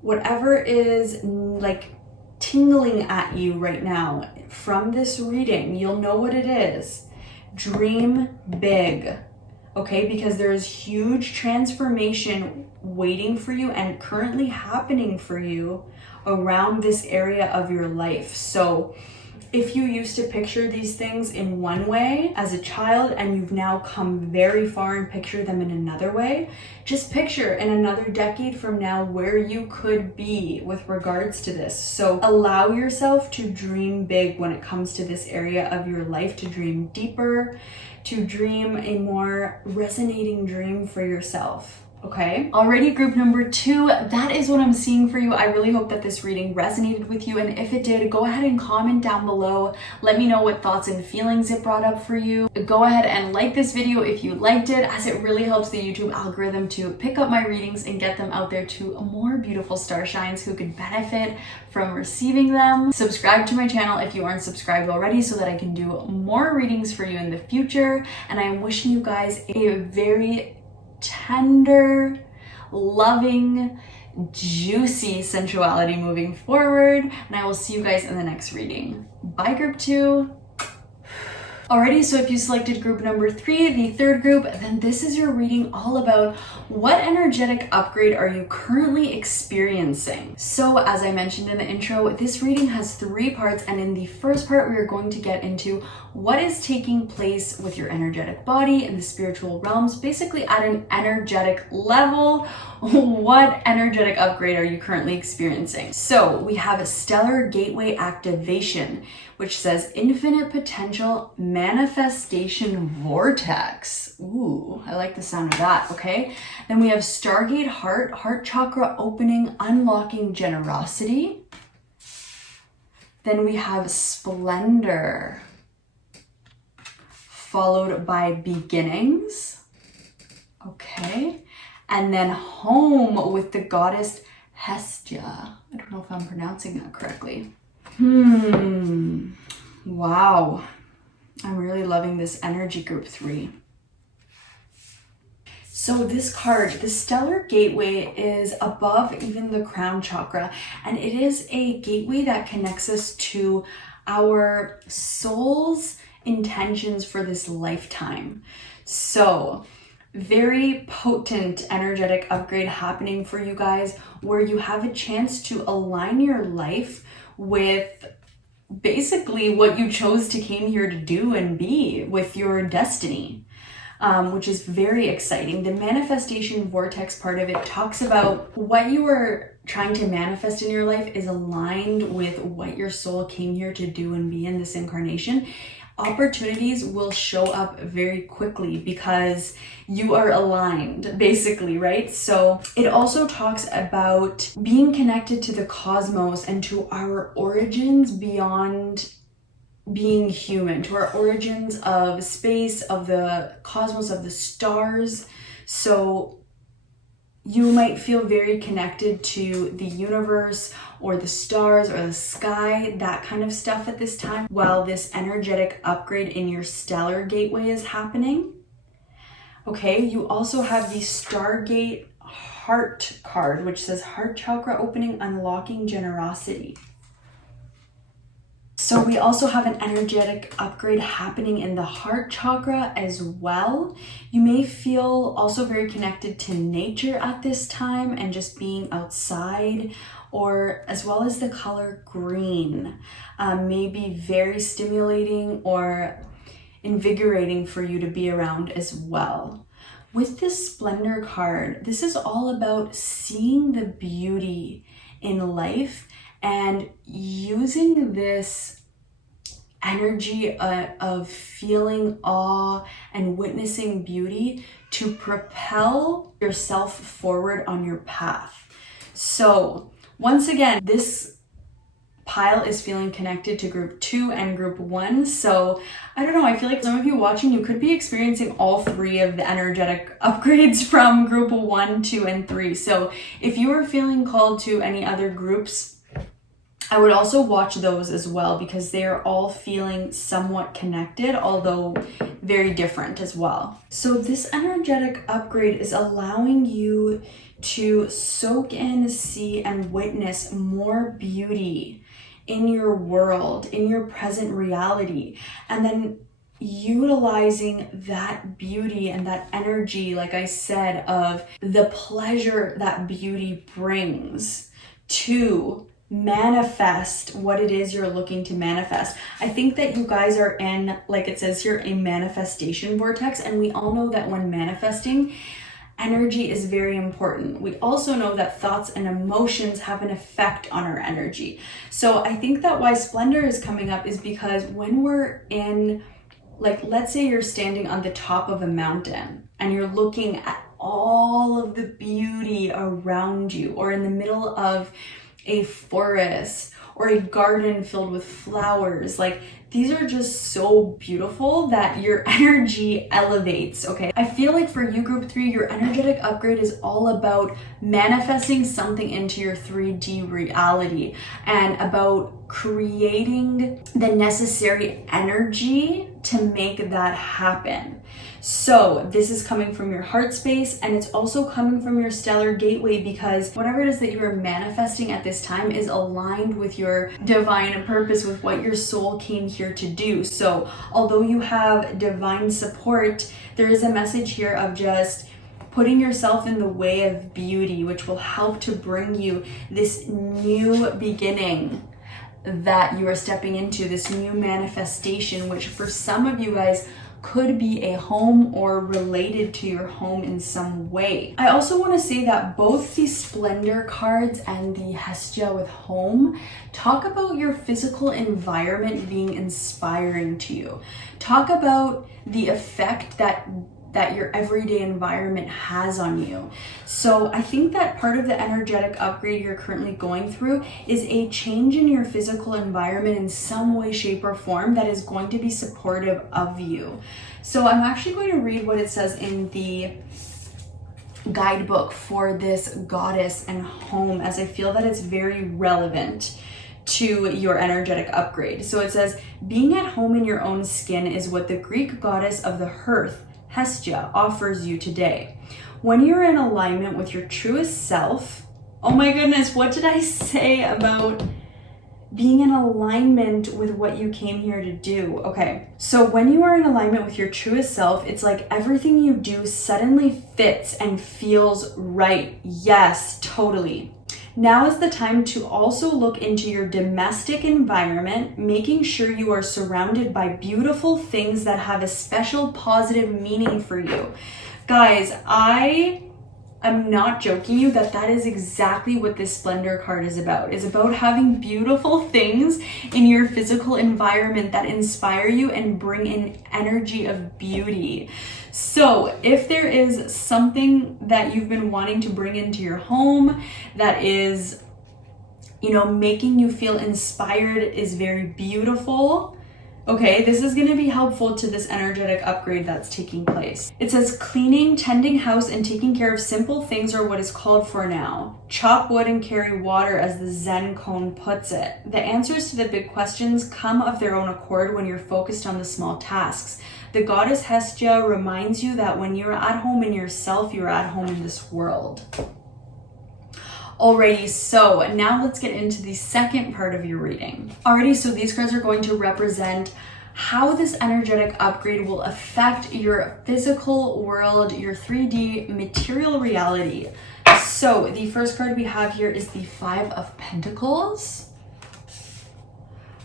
whatever is like tingling at you right now from this reading, you'll know what it is. Dream big. Okay, because there is huge transformation waiting for you and currently happening for you around this area of your life. So If you used to picture these things in one way as a child and you've now come very far and picture them in another way, just picture in another decade from now where you could be with regards to this. So allow yourself to dream big when it comes to this area of your life, to dream deeper, to dream a more resonating dream for yourself. Okay, already group number 2, that is what I'm seeing for you. I really hope that this reading resonated with you, and if it did, go ahead and comment down below. Let me know what thoughts and feelings it brought up for you. Go ahead and like this video if you liked it, as it really helps the YouTube algorithm to pick up my readings and get them out there to more beautiful star shines who could benefit from receiving them. Subscribe to my channel if you aren't subscribed already so that I can do more readings for you in the future, and I am wishing you guys a very tender, loving, juicy sensuality moving forward, and I will see you guys in the next reading. Bye, group 2. Alrighty, so if you selected group number 3, the third group, then this is your reading all about what energetic upgrade are you currently experiencing. So as I mentioned in the intro, this reading has 3 parts, and in the first part, we are going to get into what is taking place with your energetic body in the spiritual realms, basically at an energetic level. What energetic upgrade are you currently experiencing? So we have a stellar gateway activation, which says infinite potential manifestation vortex. Ooh, I like the sound of that, okay? Then we have Stargate heart chakra opening, unlocking generosity. Then we have Splendor, followed by beginnings. Okay. And then Home with the goddess Hestia. I don't know if I'm pronouncing that correctly. Wow. I'm really loving this energy, group 3. So this card, the Stellar Gateway, is above even the crown chakra, and it is a gateway that connects us to our soul's intentions for this lifetime. So very potent energetic upgrade happening for you guys, where you have a chance to align your life with basically what you chose to came here to do and be, with your destiny, which is very exciting. The manifestation vortex part of it talks about what you are trying to manifest in your life is aligned with what your soul came here to do and be in this incarnation. Opportunities will show up very quickly because you are aligned, basically, right? So it also talks about being connected to the cosmos and to our origins beyond being human, to our origins of space, of the cosmos, of the stars. So you might feel very connected to the universe or the stars or the sky, that kind of stuff at this time, while this energetic upgrade in your stellar gateway is happening. Okay, you also have the Stargate Heart card, which says heart chakra opening, unlocking generosity. So we also have an energetic upgrade happening in the heart chakra as well. You may feel also very connected to nature at this time and just being outside, or as well as the color green may be very stimulating or invigorating for you to be around as well. With this Splendor card, this is all about seeing the beauty in life and using this energy of feeling awe and witnessing beauty to propel yourself forward on your path. So once again, this pile is feeling connected to group 2 and group 1. So I don't know, I feel like some of you watching, you could be experiencing all 3 of the energetic upgrades from group 1, 2, and 3. So if you are feeling called to any other groups, I would also watch those as well, because they are all feeling somewhat connected, although very different as well. So this energetic upgrade is allowing you to soak in, see, and witness more beauty in your world, in your present reality, and then utilizing that beauty and that energy, like I said, of the pleasure that beauty brings to manifest what it is you're looking to manifest. I think that you guys are in, like it says here, a manifestation vortex, and we all know that when manifesting, energy is very important. We also know that thoughts and emotions have an effect on our energy. So I think that why splendor is coming up is because when we're in, like, let's say you're standing on the top of a mountain and you're looking at all of the beauty around you, or in the middle of a forest or a garden filled with flowers. Like, these are just so beautiful that your energy elevates, okay? I feel like for you, group 3, your energetic upgrade is all about manifesting something into your 3D reality and about creating the necessary energy to make that happen. So this is coming from your heart space, and it's also coming from your stellar gateway, because whatever it is that you are manifesting at this time is aligned with your divine purpose, with what your soul came here to do. So although you have divine support, there is a message here of just putting yourself in the way of beauty, which will help to bring you this new beginning that you are stepping into, this new manifestation, which for some of you guys could be a home or related to your home in some way. I also want to say that both the Splendor cards and the Hestia with home talk about your physical environment being inspiring to you. Talk about the effect that your everyday environment has on you. So I think that part of the energetic upgrade you're currently going through is a change in your physical environment in some way, shape, or form that is going to be supportive of you. So I'm actually going to read what it says in the guidebook for this goddess and home, as I feel that it's very relevant to your energetic upgrade. So it says, being at home in your own skin is what the Greek goddess of the hearth, Hestia, offers you today. When you're in alignment with your truest self, oh my goodness, what did I say about being in alignment with what you came here to do? Okay, so when you are in alignment with your truest self, it's like everything you do suddenly fits and feels right. Yes, totally. Now is the time to also look into your domestic environment, making sure you are surrounded by beautiful things that have a special positive meaning for you. Guys, I am not joking you that is exactly what this Splendor card is about. It's about having beautiful things in your physical environment that inspire you and bring in energy of beauty. So if there is something that you've been wanting to bring into your home that is, making you feel inspired, is very beautiful, okay, this is going to be helpful to this energetic upgrade that's taking place. It says cleaning, tending house, and taking care of simple things are what is called for now. Chop wood and carry water, as the Zen koan puts it. The answers to the big questions come of their own accord when you're focused on the small tasks. The goddess Hestia reminds you that when you're at home in yourself, you're at home in this world. Alrighty, so now let's get into the second part of your reading. Alrighty, so these cards are going to represent how this energetic upgrade will affect your physical world, your 3D material reality. So the first card we have here is the 5 of Pentacles,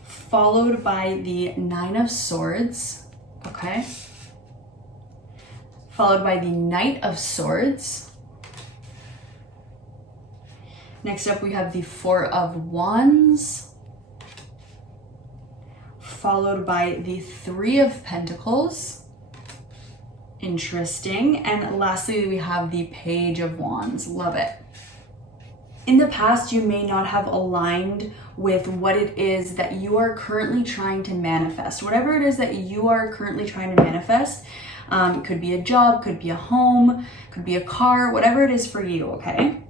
followed by the 9 of Swords, okay, followed by the Knight of Swords. Next up, we have the 4 of Wands, followed by the 3 of Pentacles. Interesting. And lastly, we have the Page of Wands. Love it. In the past, you may not have aligned with what it is that you are currently trying to manifest. Whatever it is that you are currently trying to manifest, could be a job, could be a home, could be a car, whatever it is for you, okay?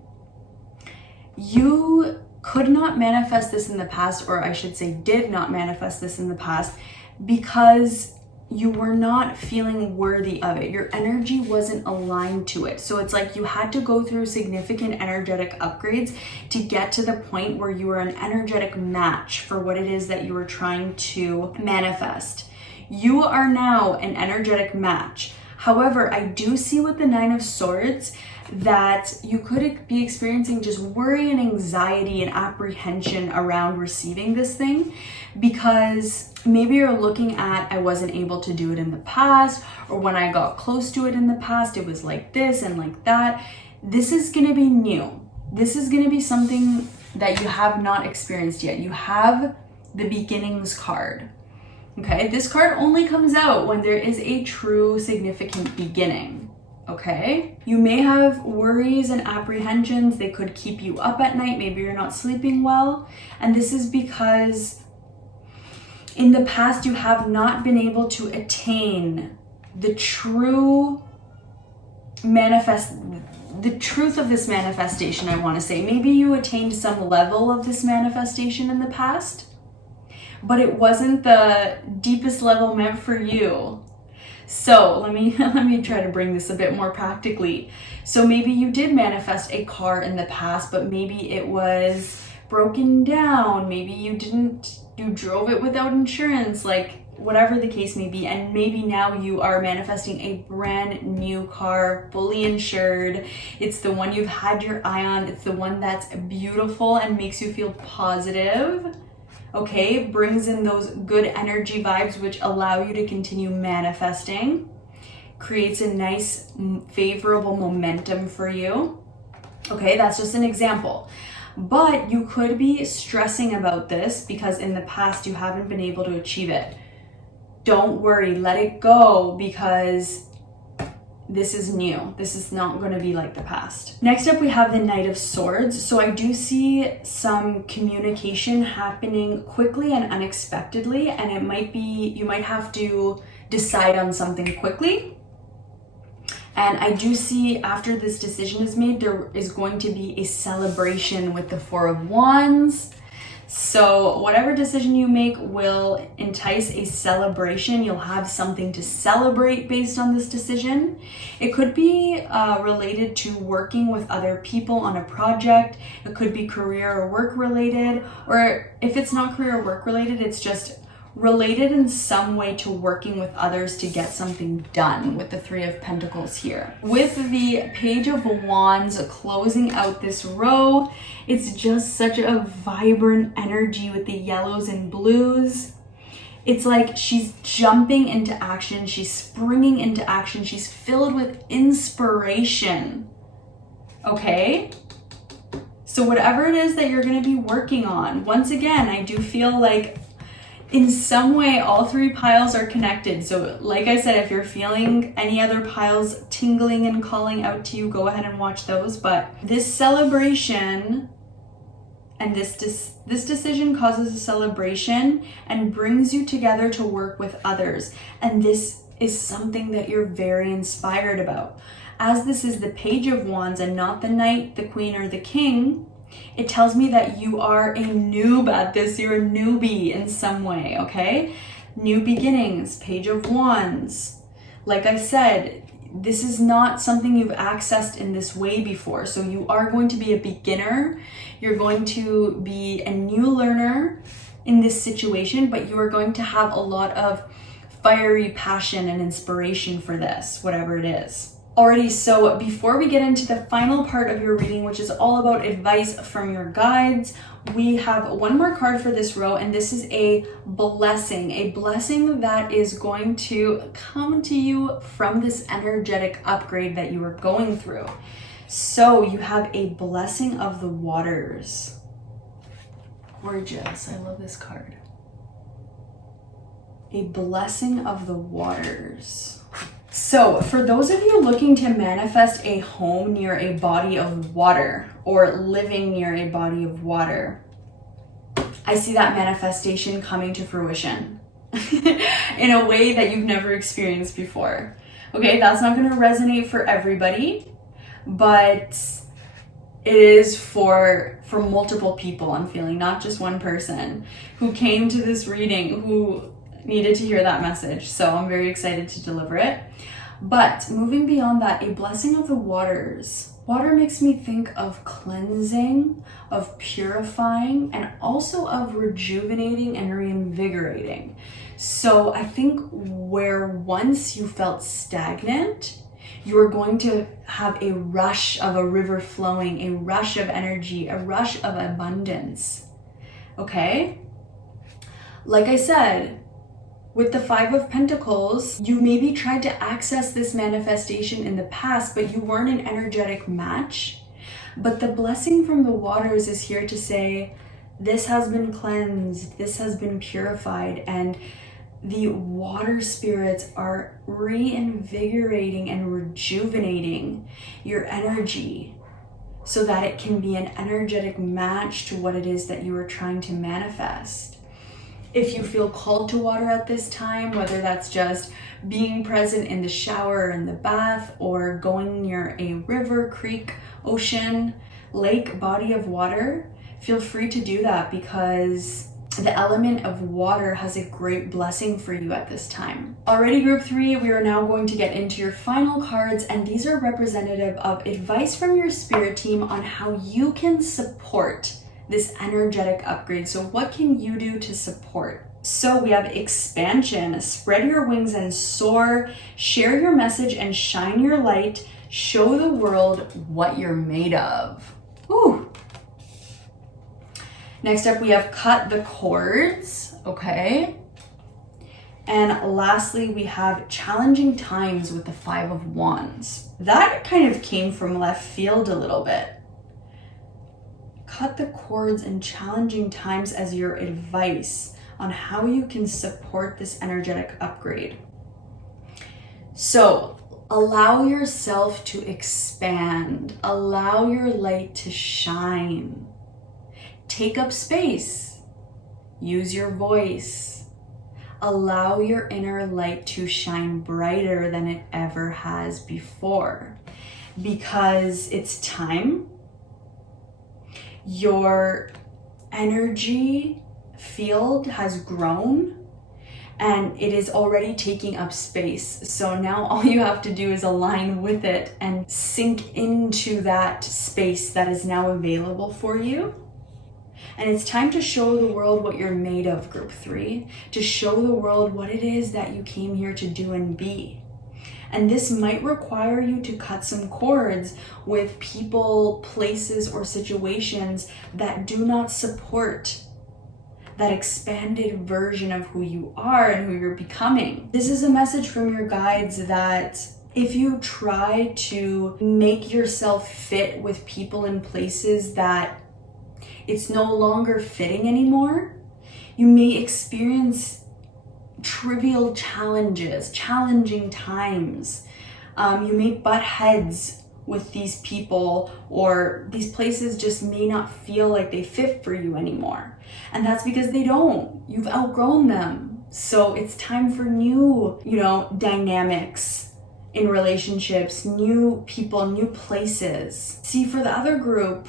You could not manifest this in the past, or I should say did not manifest this in the past, because you were not feeling worthy of it. Your energy wasn't aligned to it. So it's like you had to go through significant energetic upgrades to get to the point where you were an energetic match for what it is that you were trying to manifest. You are now an energetic match. However, I do see with the 9 of Swords that you could be experiencing just worry and anxiety and apprehension around receiving this thing, because maybe you're looking at, I wasn't able to do it in the past, or when I got close to it in the past, it was like this and like that. This is going to be new. This is going to be something that you have not experienced yet. You have the beginnings card. Okay, this card only comes out when there is a true significant beginning. Okay, you may have worries and apprehensions. They could keep you up at night. Maybe you're not sleeping well. And this is because in the past you have not been able to attain the truth of this manifestation, I want to say. Maybe you attained some level of this manifestation in the past, but it wasn't the deepest level meant for you. So let me try to bring this a bit more practically. So maybe you did manifest a car in the past, but maybe it was broken down. Maybe you drove it without insurance, like whatever the case may be. And maybe now you are manifesting a brand new car, fully insured. It's the one you've had your eye on. It's the one that's beautiful and makes you feel positive. Okay, brings in those good energy vibes, which allow you to continue manifesting, creates a nice, favorable momentum for you. Okay, that's just an example. But you could be stressing about this because in the past you haven't been able to achieve it. Don't worry, let it go, because this is new. This is not going to be like the past. Next up, we have the Knight of Swords. So I do see some communication happening quickly and unexpectedly, and it might be, you might have to decide on something quickly. And I do see after this decision is made, there is going to be a celebration with the Four of Wands. So whatever decision you make will entice a celebration. You'll have something to celebrate based on this decision. It could be related to working with other people on a project. It could be career or work related, or if it's not career or work related, it's just related in some way to working with others to get something done, with the Three of Pentacles here. With the Page of Wands closing out this row, it's just such a vibrant energy with the yellows and blues. It's like she's jumping into action, she's springing into action, she's filled with inspiration. Okay? So whatever it is that you're going to be working on, once again, I do feel like in some way, all three piles are connected. So like I said, if you're feeling any other piles tingling and calling out to you, go ahead and watch those. But this celebration and this decision causes a celebration and brings you together to work with others. And this is something that you're very inspired about. As this is the Page of Wands and not the Knight, the Queen, or the King, it tells me that you are a noob at this. You're a newbie in some way, okay? New beginnings, Page of Wands. Like I said, this is not something you've accessed in this way before. So you are going to be a beginner. You're going to be a new learner in this situation, but you are going to have a lot of fiery passion and inspiration for this, whatever it is. Alrighty, so before we get into the final part of your reading, which is all about advice from your guides, we have one more card for this row, and this is a blessing that is going to come to you from this energetic upgrade that you are going through. So you have a blessing of the waters. Gorgeous, I love this card. A blessing of the waters. So for those of you looking to manifest a home near a body of water or living near a body of water, I see that manifestation coming to fruition in a way that you've never experienced before. Okay, that's not going to resonate for everybody, but it is for multiple people, I'm feeling, not just one person who came to this reading who needed to hear that message. So I'm very excited to deliver it. But moving beyond that, a blessing of the waters. Water makes me think of cleansing, of purifying, and also of rejuvenating and reinvigorating. So I think where once you felt stagnant, You are going to have a rush of a river flowing, a rush of energy, a rush of abundance. Okay? Like I said, with the Five of Pentacles, you maybe tried to access this manifestation in the past, but you weren't an energetic match. But the blessing from the waters is here to say, this has been cleansed, this has been purified, and the water spirits are reinvigorating and rejuvenating your energy so that it can be an energetic match to what it is that you are trying to manifest. If you feel called to water at this time, whether that's just being present in the shower or in the bath, or going near a river, creek, ocean, lake, body of water, feel free to do that, because the element of water has a great blessing for you at this time. Alrighty, group 3, we are now going to get into your final cards, and these are representative of advice from your spirit team on how you can support this energetic upgrade. So what can you do to support? So we have expansion, spread your wings and soar, share your message and shine your light, show the world what you're made of. Ooh. Next up, we have cut the cords, okay? And lastly, we have challenging times with the Five of Wands. That kind of came from left field a little bit. Cut the cords and challenging times as your advice on how you can support this energetic upgrade. So allow yourself to expand, allow your light to shine. Take up space, use your voice, allow your inner light to shine brighter than it ever has before, because it's time. Your energy field has grown and it is already taking up space. So now all you have to do is align with it and sink into that space that is now available for you. And it's time to show the world what you're made of, group 3, to show the world what it is that you came here to do and be. And this might require you to cut some cords with people, places, or situations that do not support that expanded version of who you are and who you're becoming. This is a message from your guides that if you try to make yourself fit with people and places that it's no longer fitting anymore, you may experience trivial challenges, challenging times. You may butt heads with these people, or these places just may not feel like they fit for you anymore. And that's because they don't. You've outgrown them. So it's time for new, dynamics in relationships, new people, new places. See, for the other group,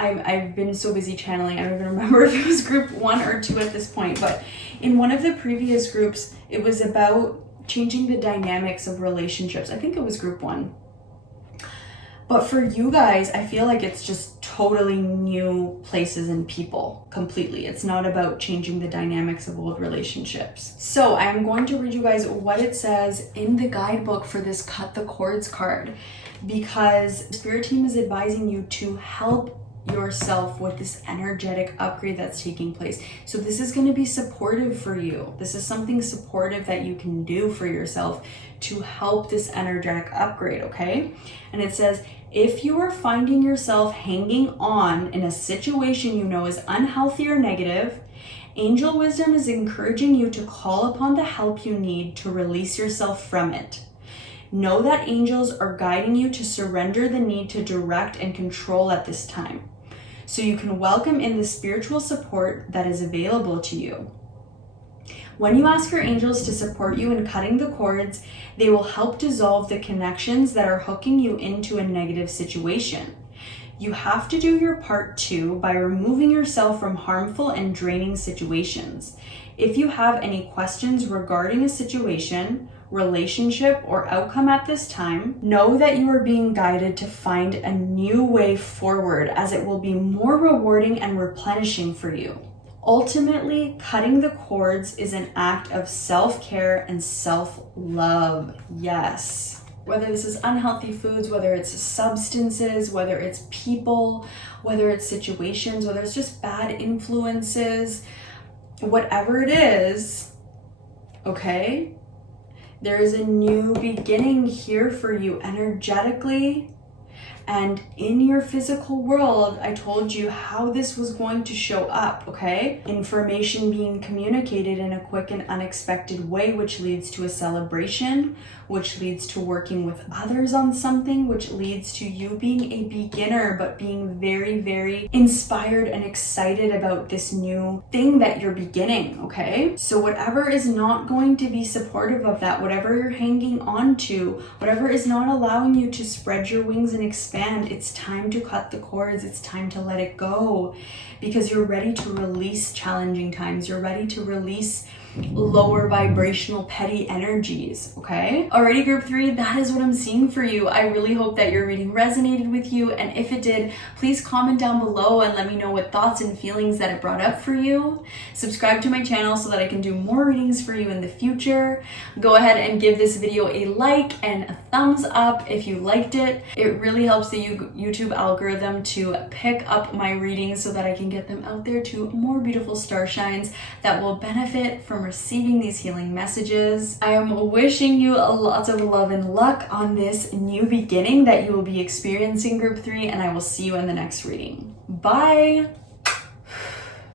I've been so busy channeling, I don't even remember if it was group 1 or 2 at this point, but in one of the previous groups, it was about changing the dynamics of relationships. I think it was group 1. But for you guys, I feel like it's just totally new places and people, completely. It's not about changing the dynamics of old relationships. So I'm going to read you guys what it says in the guidebook for this Cut the Cords card, because the Spirit team is advising you to help yourself with this energetic upgrade that's taking place. So this is going to be supportive for you. This is something supportive that you can do for yourself to help this energetic upgrade, okay? And it says, if you are finding yourself hanging on in a situation you know is unhealthy or negative, angel wisdom is encouraging you to call upon the help you need to release yourself from it. Know that angels are guiding you to surrender the need to direct and control at this time, so you can welcome in the spiritual support that is available to you. When you ask your angels to support you in cutting the cords, they will help dissolve the connections that are hooking you into a negative situation. You have to do your part too by removing yourself from harmful and draining situations. If you have any questions regarding a situation, relationship, or outcome at this time, know that you are being guided to find a new way forward, as it will be more rewarding and replenishing for you. Ultimately, cutting the cords is an act of self-care and self-love. Yes. Whether this is unhealthy foods, whether it's substances, whether it's people, whether it's situations, whether it's just bad influences, whatever it is, okay? There is a new beginning here for you energetically and in your physical world. I told you how this was going to show up, okay? Information being communicated in a quick and unexpected way, which leads to a celebration, which leads to working with others on something, which leads to you being a beginner, but being very, very inspired and excited about this new thing that you're beginning, okay? So whatever is not going to be supportive of that, whatever you're hanging on to, whatever is not allowing you to spread your wings and expand, it's time to cut the cords. It's time to let it go, because you're ready to release challenging times. You're ready to release lower vibrational petty energies, okay? Alrighty, group 3, that is what I'm seeing for you. I really hope that your reading resonated with you, and if it did, please comment down below and let me know what thoughts and feelings that it brought up for you. Subscribe to my channel so that I can do more readings for you in the future. Go ahead and give this video a like and a thumbs up if you liked it. It really helps the YouTube algorithm to pick up my readings so that I can get them out there to more beautiful starshines that will benefit from receiving these healing messages. I am wishing you lots of love and luck on this new beginning that you will be experiencing, group 3, and I will see you in the next reading. Bye!